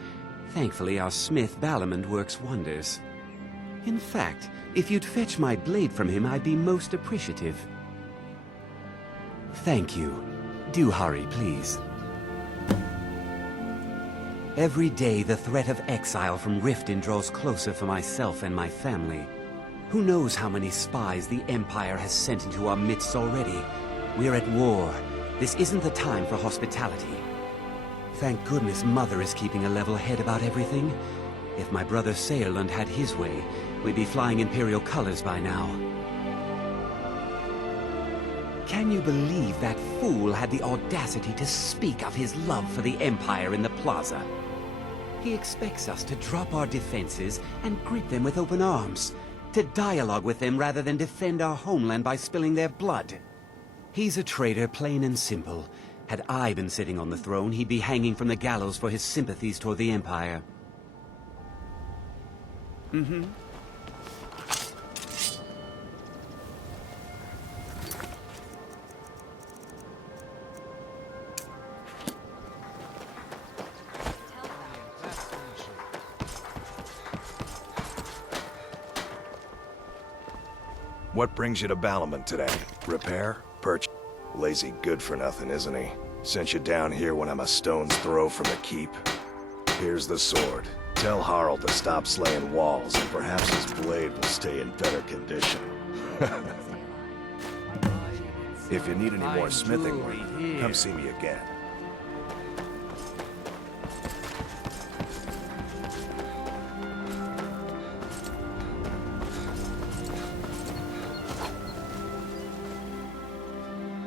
Thankfully, our smith Balamond works wonders. In fact, if you'd fetch my blade from him, I'd be most appreciative. Thank you. Do hurry, please. Every day, the threat of exile from Riften draws closer for myself and my family. Who knows how many spies the Empire has sent into our midst already? We're at war. This isn't the time for hospitality. Thank goodness Mother is keeping a level head about everything. If my brother Saerlund had his way, we'd be flying Imperial colors by now. Can you believe that fool had the audacity to speak of his love for the Empire in the plaza? He expects us to drop our defenses and greet them with open arms, to dialogue with them rather than defend our homeland by spilling their blood. He's a traitor, plain and simple. Had I been sitting on the throne, he'd be hanging from the gallows for his sympathies toward the Empire. Mm-hmm. What brings you to Balamond today? Repair? Purchase? Lazy good for nothing, isn't he? Sent you down here when I'm a stone's throw from the keep. Here's the sword. Tell Harald to stop slaying walls, and perhaps his blade will stay in better condition. If you need any more smithing work, come see me again.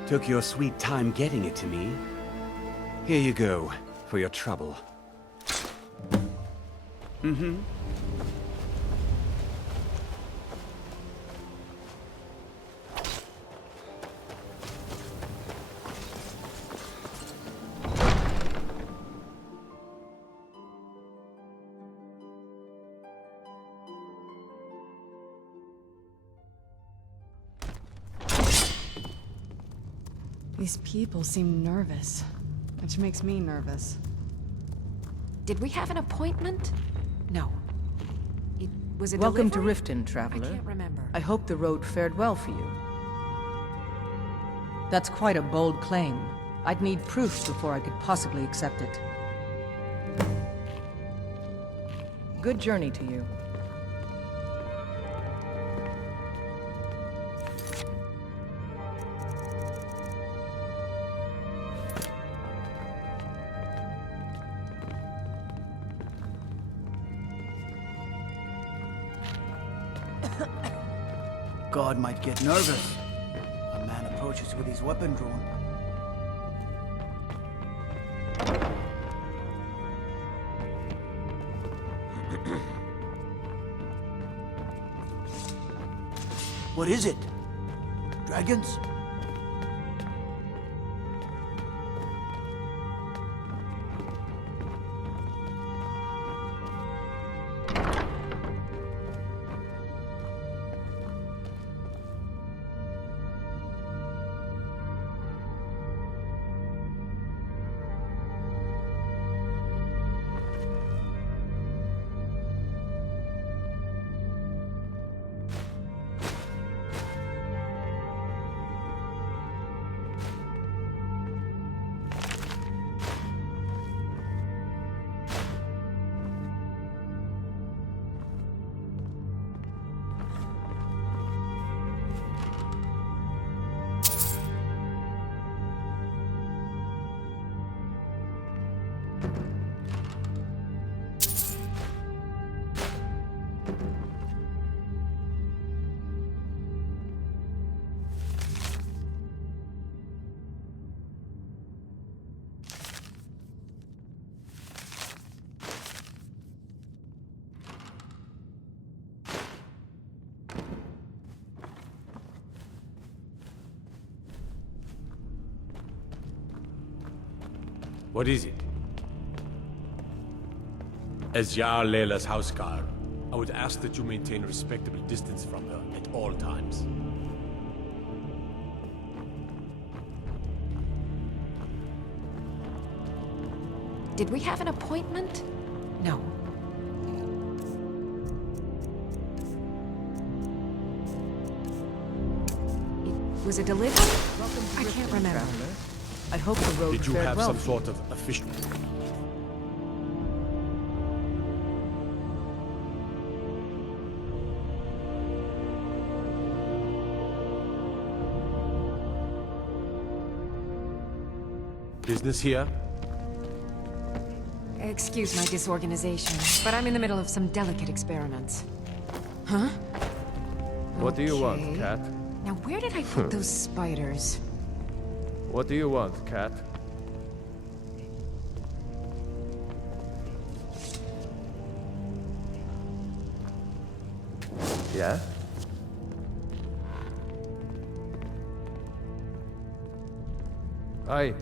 Took your sweet time getting it to me. Here you go, for your trouble. Mm-hmm. These people seem nervous, which makes me nervous. Did we have an appointment? No. It was a Welcome delivery? to Riften, traveler. I can't remember. I hope the road fared well for you. That's quite a bold claim. I'd need proof before I could possibly accept it. Good journey to you. guard might get nervous. A man approaches with his weapon drawn. What is it? Dragons? What is it? As Jarl Layla's houseguard, I would ask that you maintain a respectable distance from her at all times. Did we have an appointment? No. Was it delivered? I can't remember. I hope the road Did you fared have well some for sort of official... business here? Excuse my disorganization, but I'm in the middle of some delicate experiments. Huh? What do you want, Okay. cat? Now where did I put those spiders? What do you want, cat? Yeah? Aye.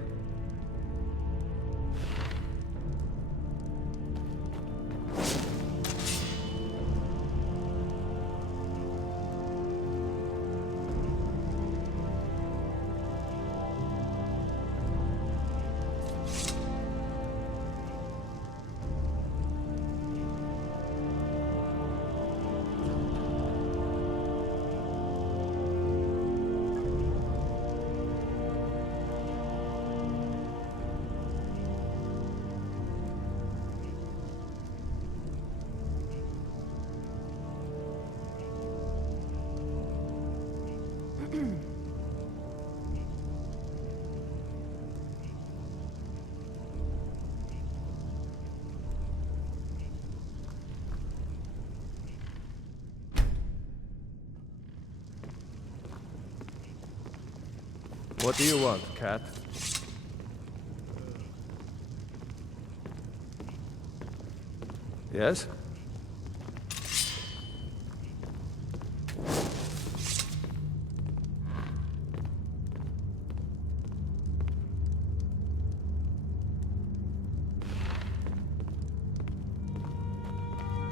What do you want, cat? Yes?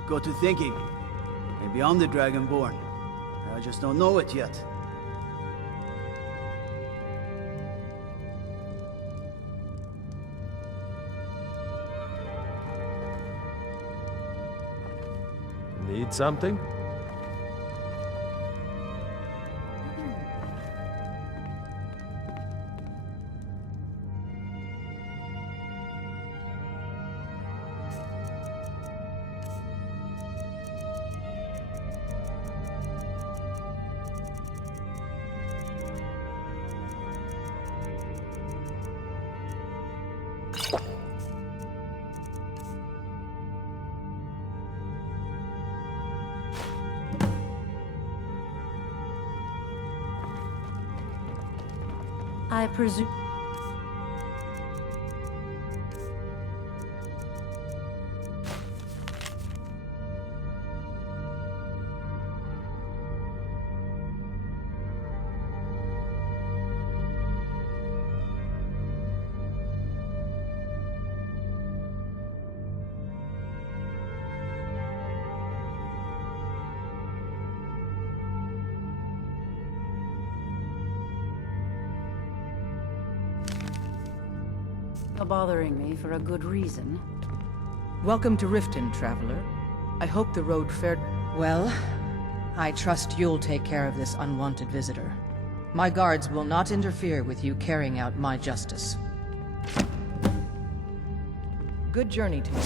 Got to thinking. Maybe I'm the Dragonborn. I just don't know it yet. Need something? I presume... Bothering me for a good reason. Welcome to Riften, traveler. I hope the road fared well. I trust you'll take care of this unwanted visitor. My guards will not interfere with you carrying out my justice. Good journey to you.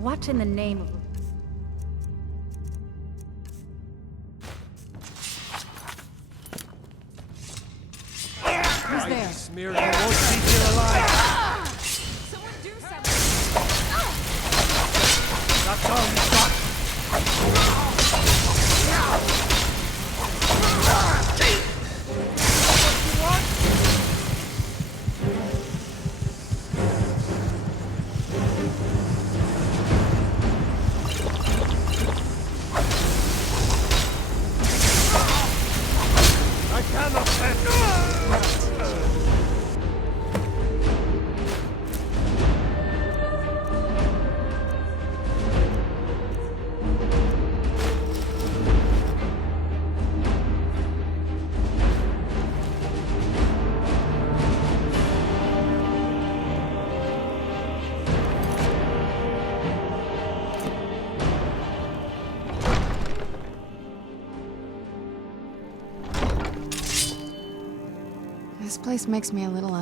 What in the name of... Who's there? Smeared, I won't see you alive. Someone do something! That's all you got. I cannot let... This place makes me a little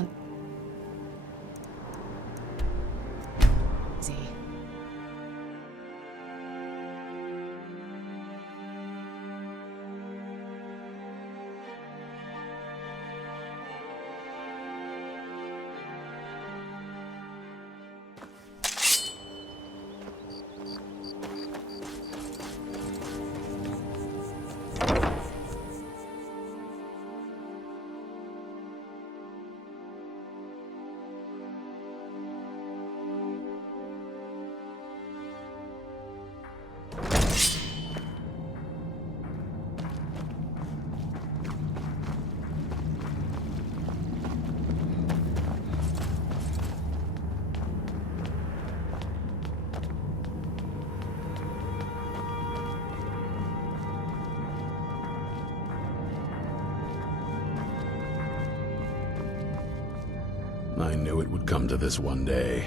I knew it would come to this one day.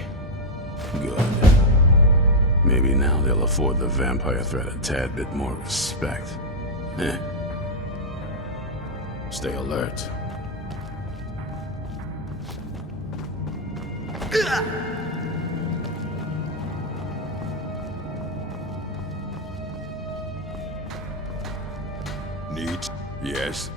Good. Maybe now they'll afford the vampire threat a tad bit more respect. Stay alert. Needs? Yes.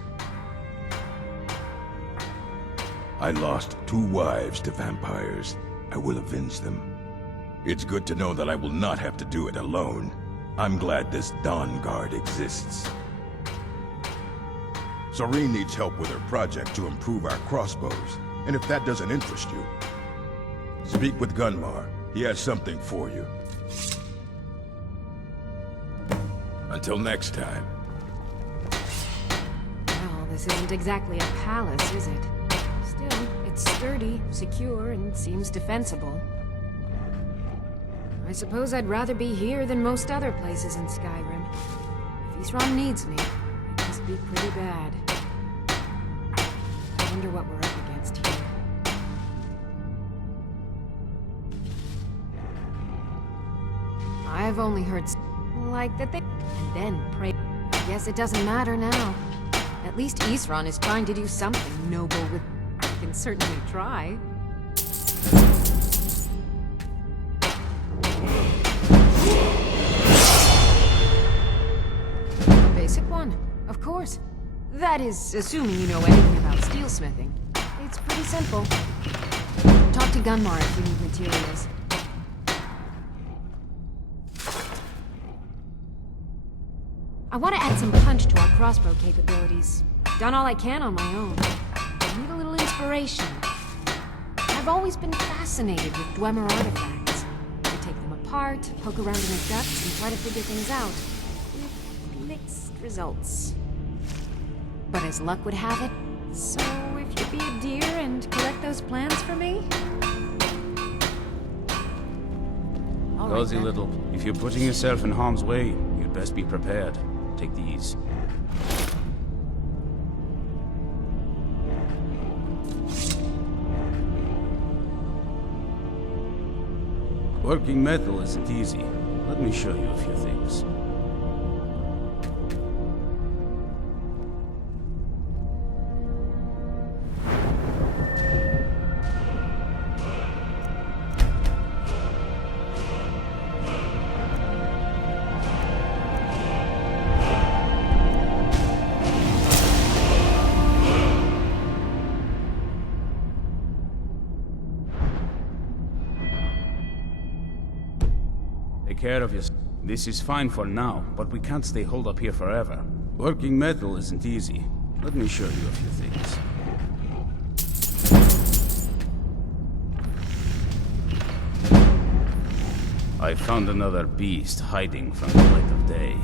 I lost 2 wives to vampires. I will avenge them. It's good to know that I will not have to do it alone. I'm glad this Dawn Guard exists. Soreen needs help with her project to improve our crossbows. And if that doesn't interest you, speak with Gunmar. He has something for you. Until next time. Well, this isn't exactly a palace, is it? Still, it's sturdy, secure, and seems defensible. I suppose I'd rather be here than most other places in Skyrim. If Isran needs me, it must be pretty bad. I wonder what we're up against here. I've only heard like that they... And then pray... I guess it doesn't matter now. At least Isran is trying to do something noble with... I can certainly try. A basic one, of course. That is, assuming you know anything about steelsmithing. It's pretty simple. Talk to Gunmar if you need materials. I want to add some punch to our crossbow capabilities. Done all I can on my own. I need a little inspiration. I've always been fascinated with Dwemer artifacts. I take them apart, poke around in the guts, and try to figure things out. With mixed results. But as luck would have it, so if you'd be a dear and collect those plans for me? All right, Cozy then. little. If you're putting yourself in harm's way, you'd best be prepared. Take these. Working metal isn't easy. Let me show you a few things. Take care of yourself. This is fine for now, but we can't stay holed up here forever. Working metal isn't easy. Let me show you a few things. I found another beast hiding from the light of day.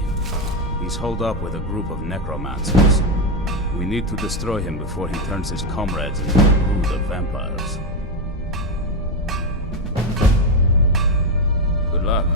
He's holed up with a group of necromancers. We need to destroy him before he turns his comrades into a brood of vampires. Good luck.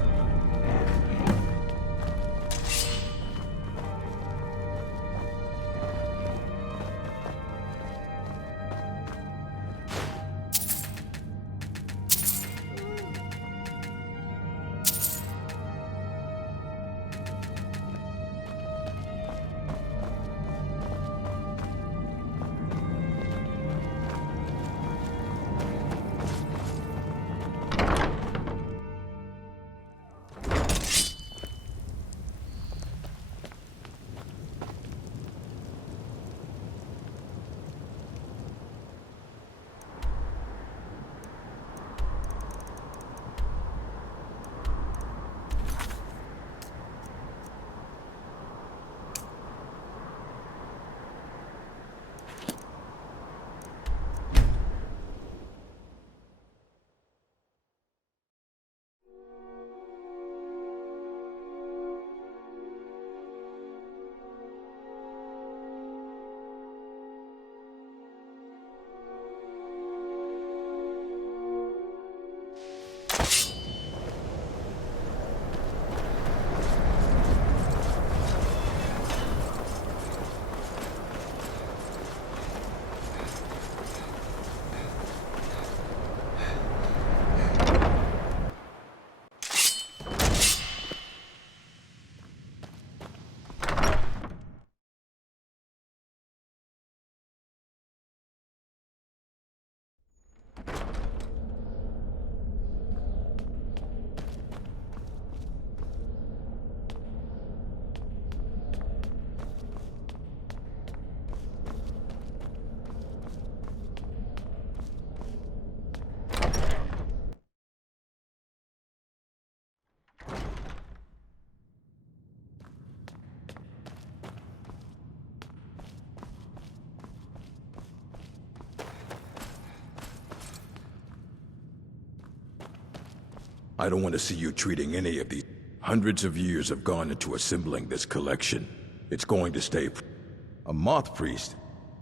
I don't want to see you treating any of these. Hundreds of years have gone into assembling this collection. It's going to stay... A moth priest?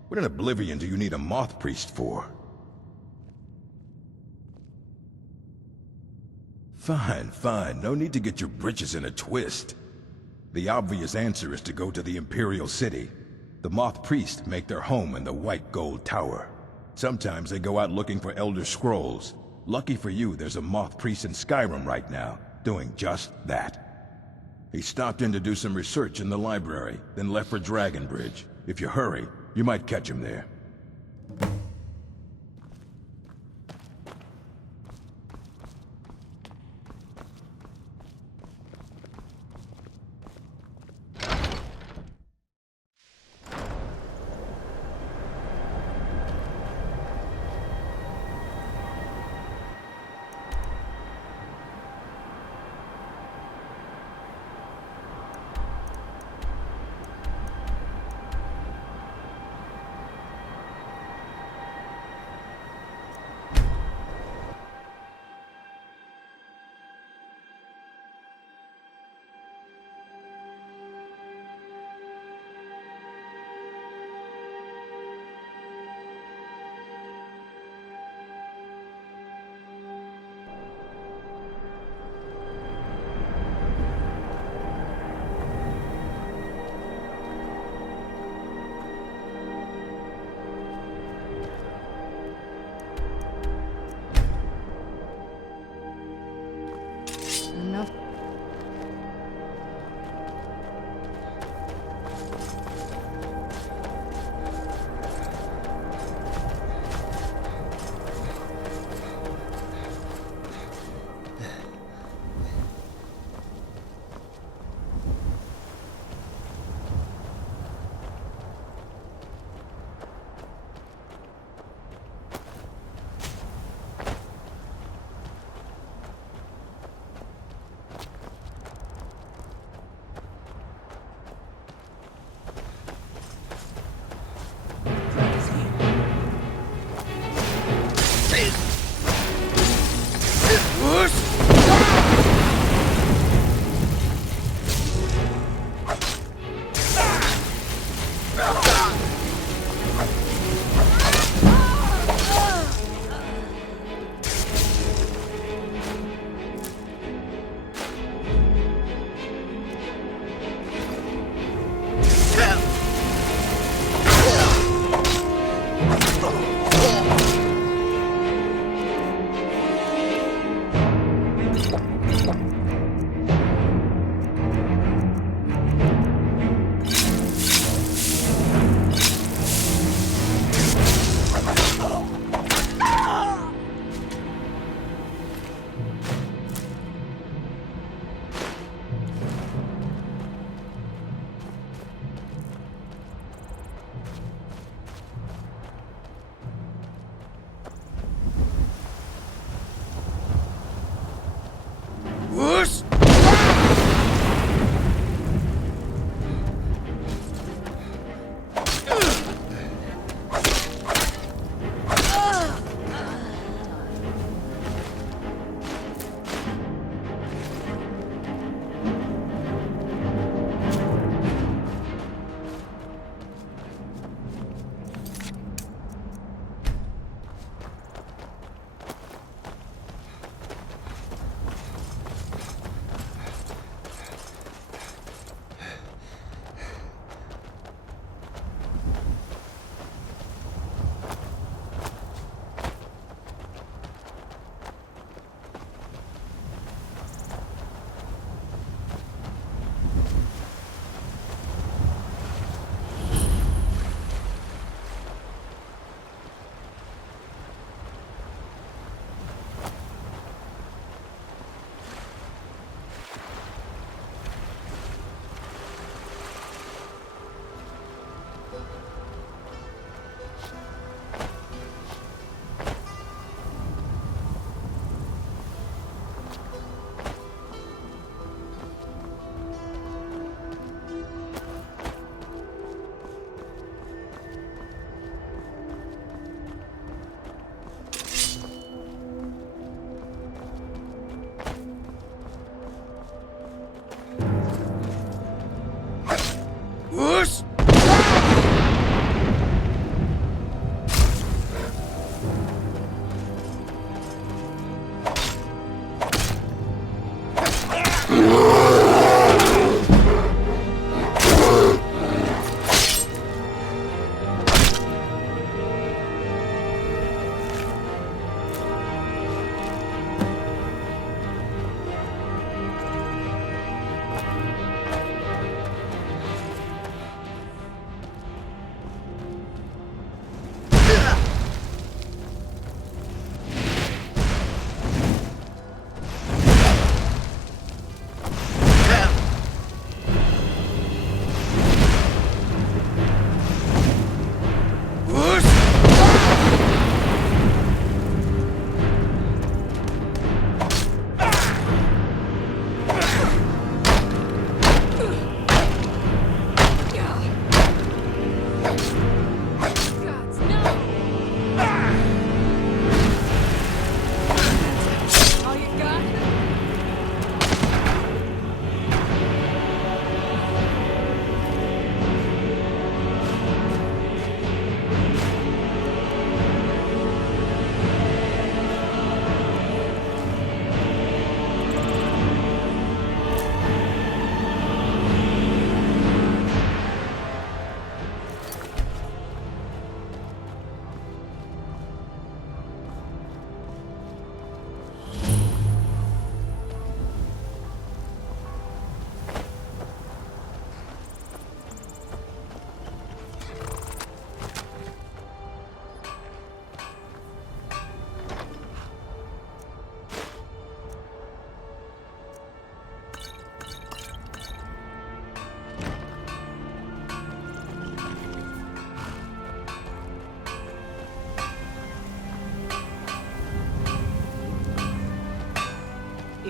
What in oblivion do you need a moth priest for? Fine, fine. No need to get your britches in a twist. The obvious answer is to go to the Imperial City. The moth priests make their home in the White Gold Tower. Sometimes they go out looking for Elder Scrolls. Lucky for you, there's a moth priest in SKYRIM right now, doing just that. He stopped in to do some research in the library, then left for Dragonbridge. If you hurry, you might catch him there.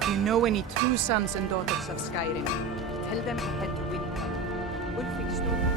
If you know any true sons and daughters of Skyrim, tell them to head to Windhelm. Ulfric's story.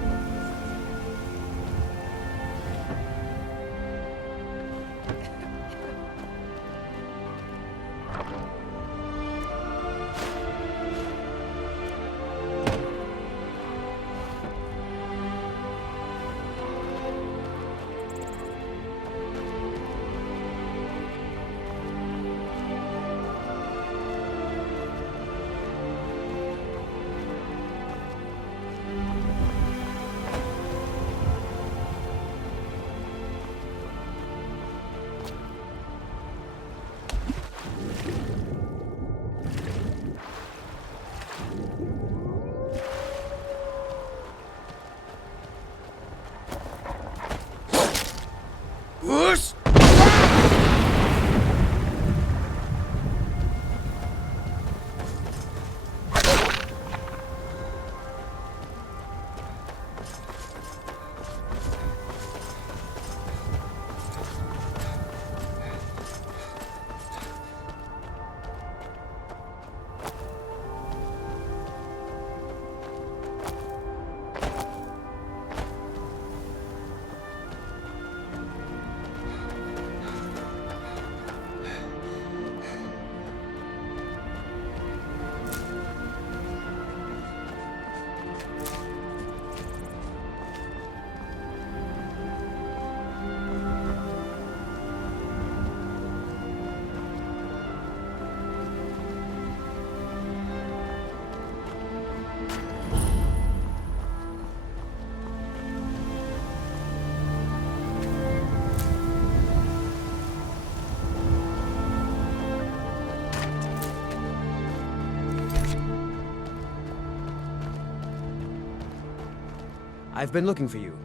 I've been looking for you.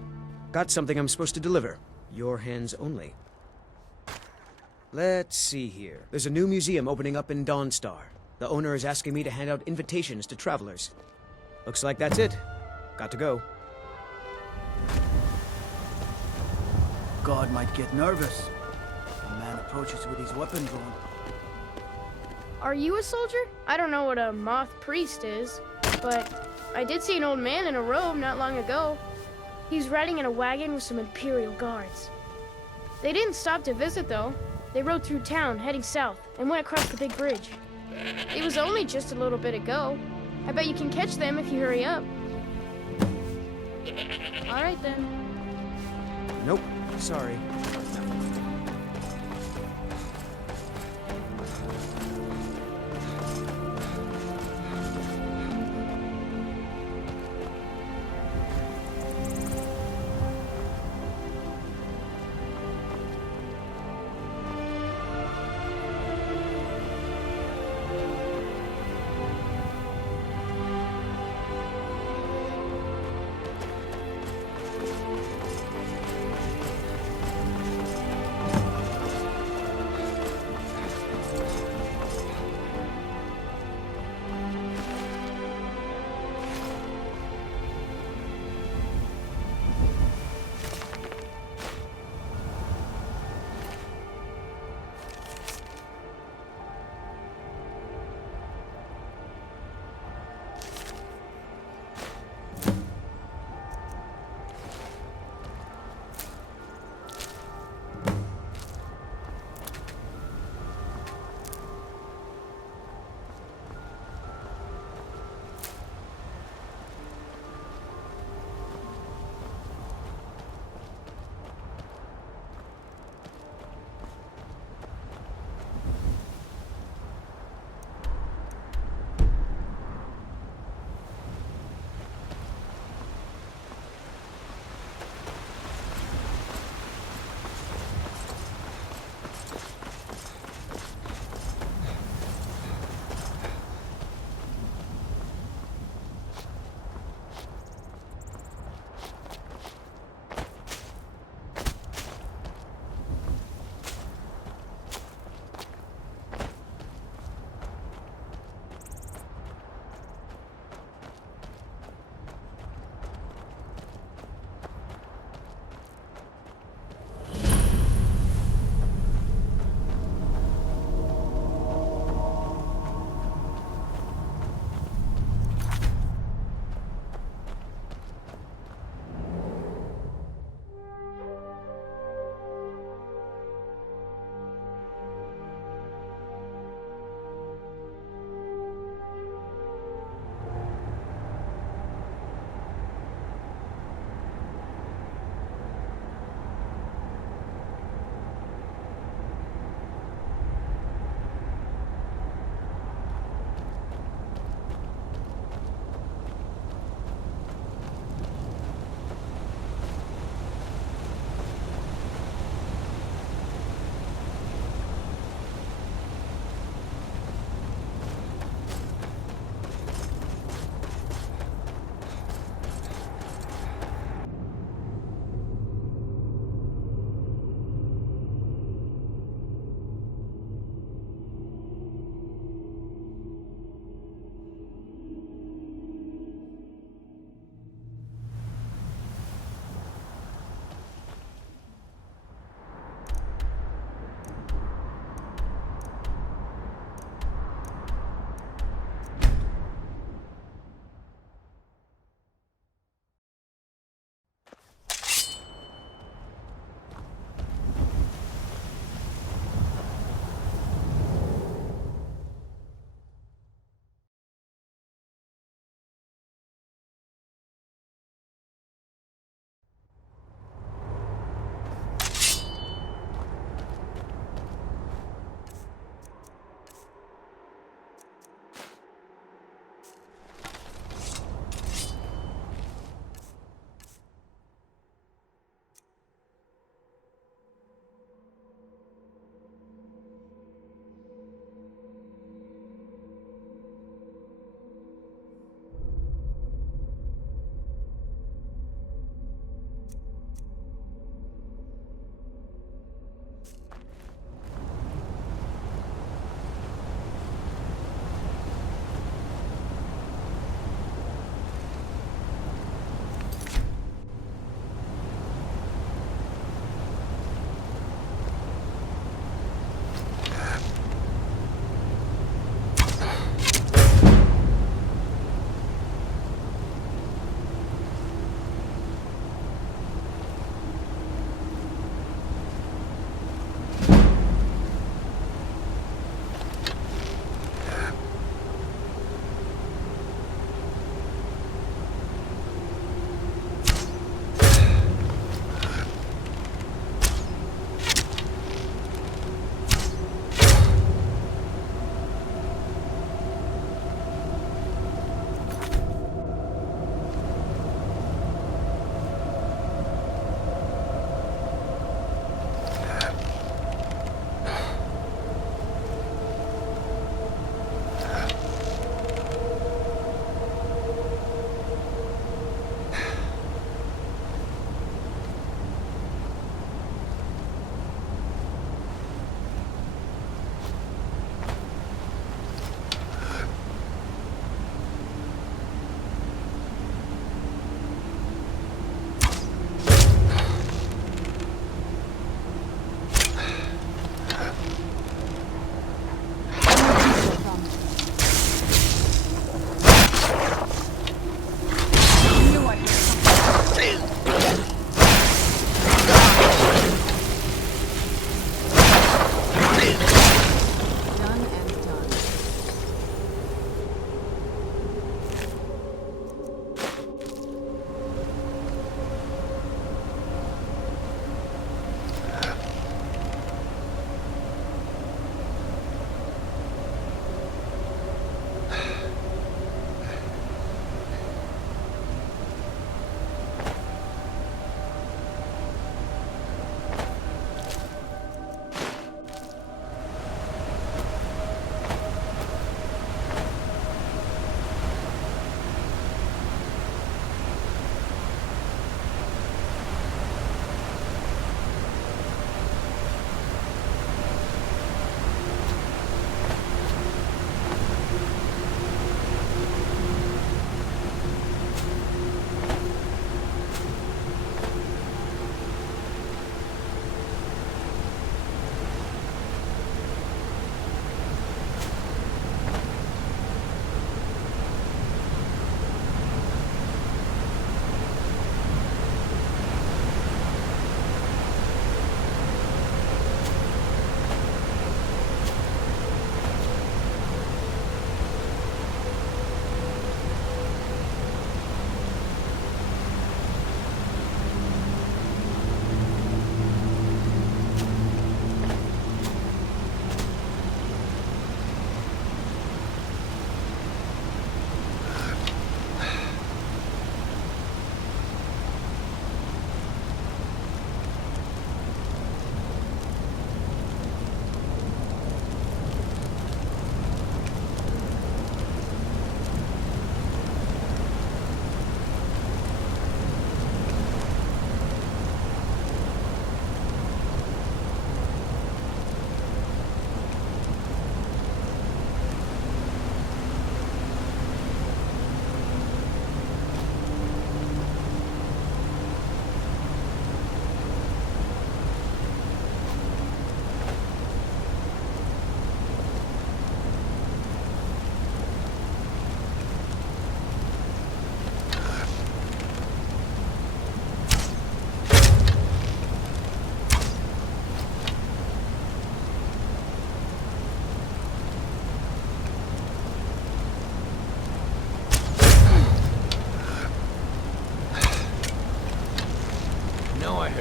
Got something I'm supposed to deliver. Your hands only. Let's see here. There's a new museum opening up in Dawnstar. The owner is asking me to hand out invitations to travelers. Looks like that's it. Got to go. God might get nervous. A man approaches with his weapon drawn. Are you a soldier? I don't know what a moth priest is, but I did see an old man in a robe not long ago. He's riding in a wagon with some Imperial guards. They didn't stop to visit, though. They rode through town, heading south, and went across the big bridge. It was only just a little bit ago. I bet you can catch them if you hurry up. All right, then. Nope. Sorry.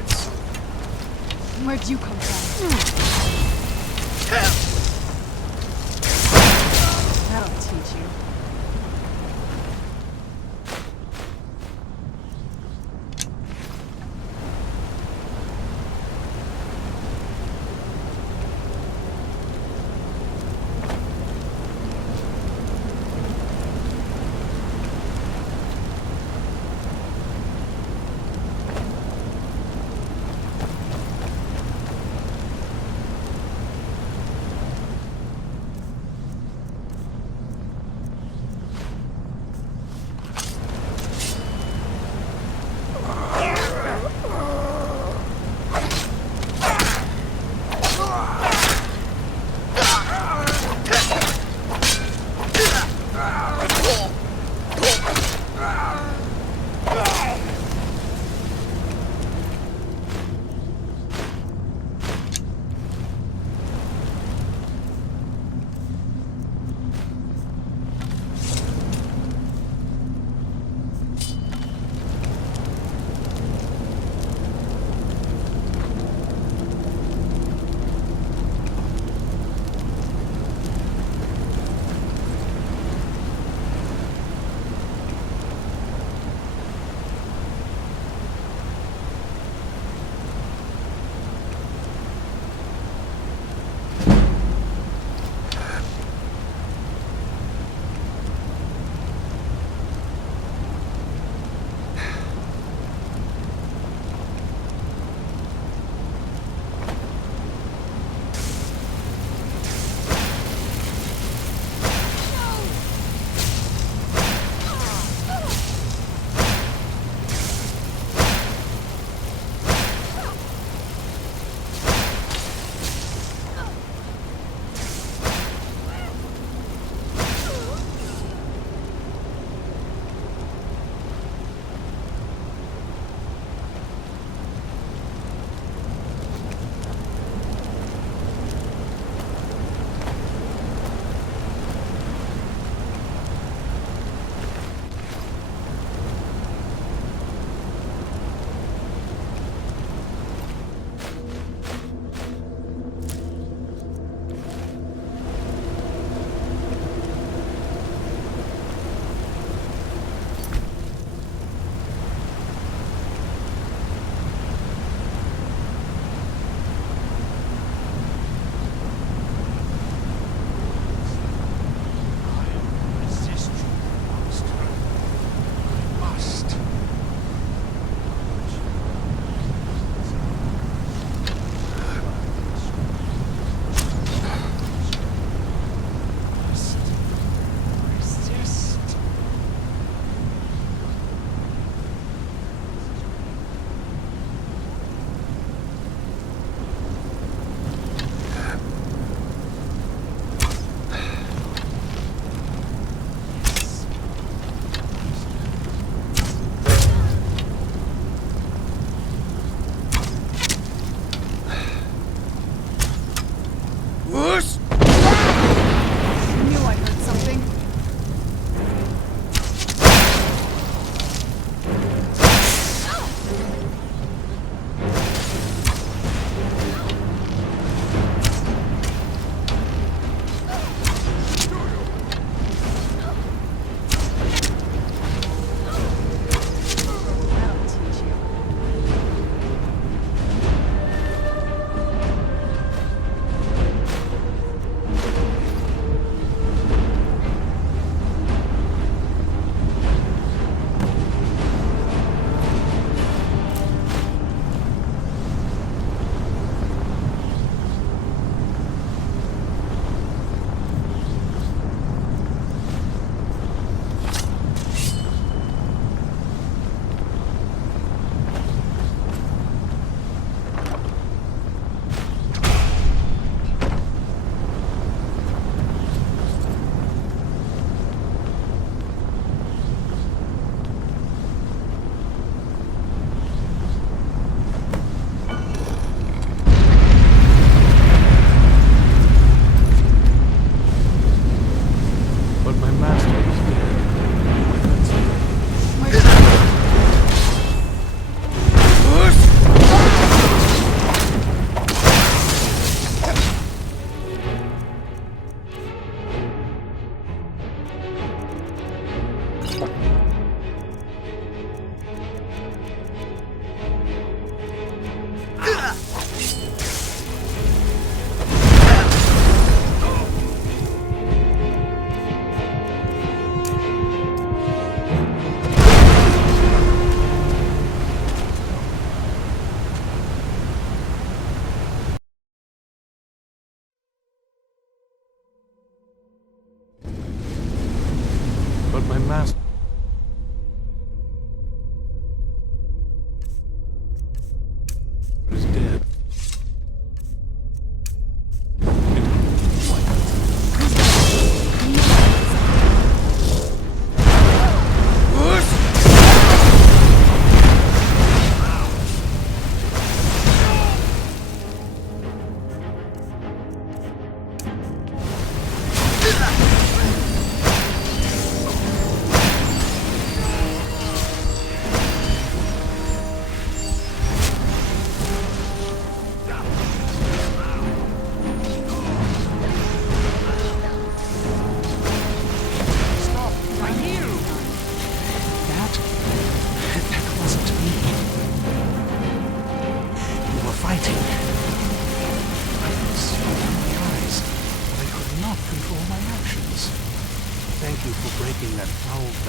hurts. Where'd you come from? That'll teach you.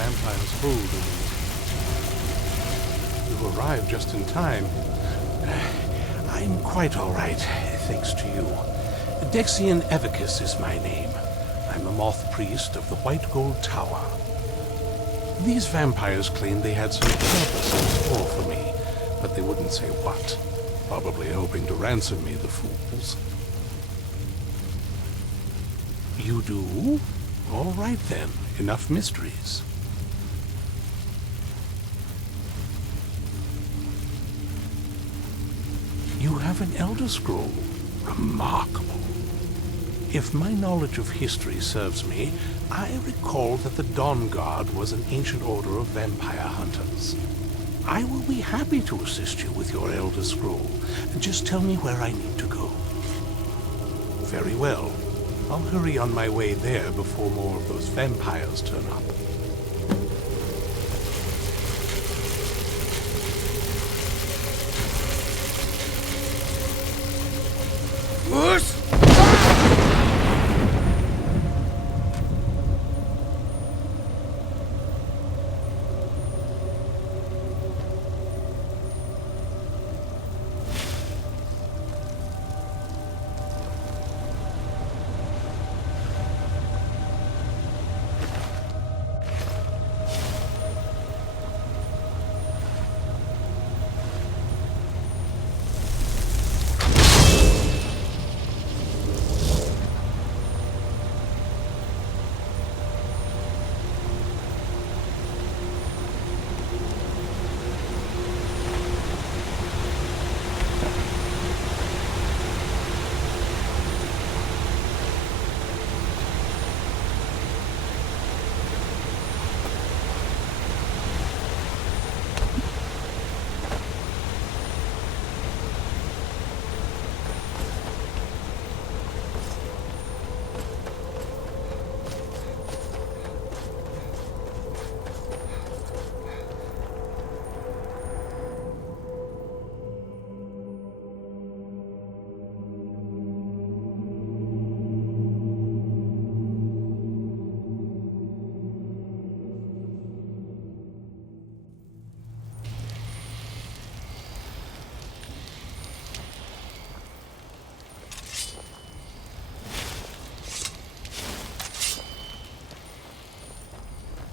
vampire's hold on you. You arrived just in time. I'm quite all right, thanks to you. Dexian Evicus is my name. I'm a moth priest of the White Gold Tower. These vampires claimed they had some purpose in store for me, but they wouldn't say what. Probably hoping to ransom me, the fools. You do? All right then, enough mysteries. You have an Elder Scroll. Remarkable. If my knowledge of history serves me, I recall that the Dawn Guard was an ancient order of vampire hunters. I will be happy to assist you with your Elder Scroll. Just tell me where I need to go. Very well. I'll hurry on my way there before more of those vampires turn up. Whoosh!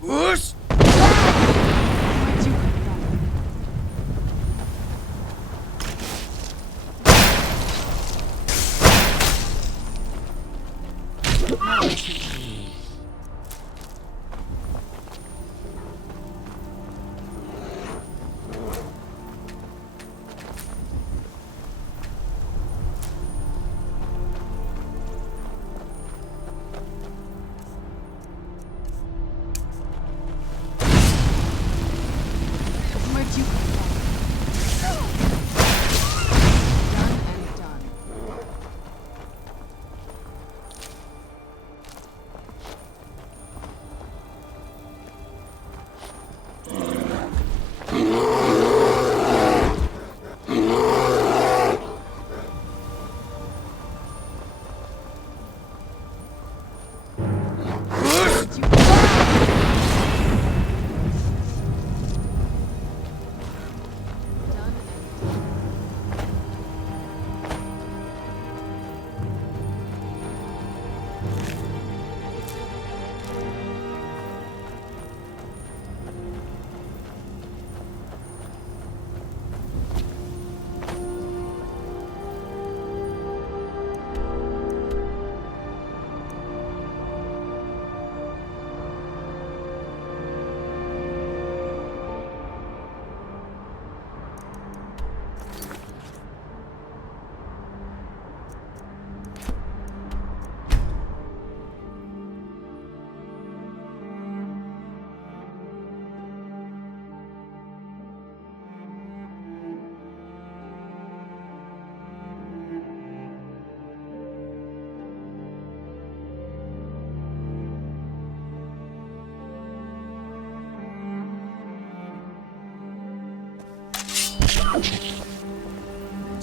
Whoosh!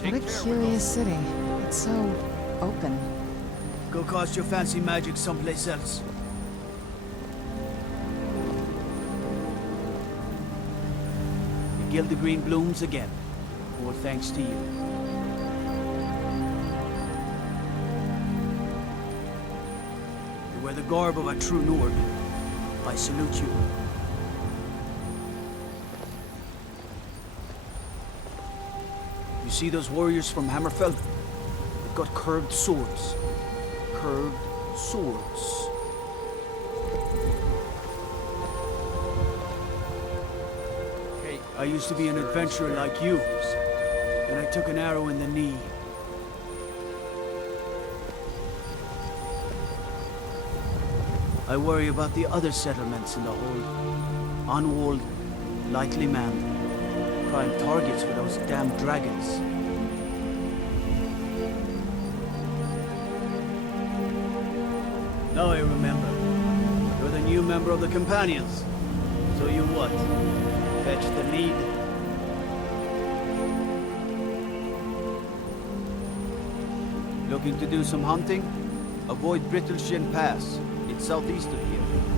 What a curious city. It's so open. Go cast your fancy magic someplace else. Gildegreen blooms again. All thanks to you. You wear the garb of a true Nord. I salute you. You see those warriors from Hammerfell? They've got curved swords. Curved swords. I used to be an adventurer like you, and I took an arrow in the knee. I worry about the other settlements in the hold. Unwalled, lightly manned. Prime targets for those damn dragons. Now I remember. You're the new member of the Companions. So you what? Fetch the mead? Looking to do some hunting? Avoid Brittleshin Pass. It's southeast of here.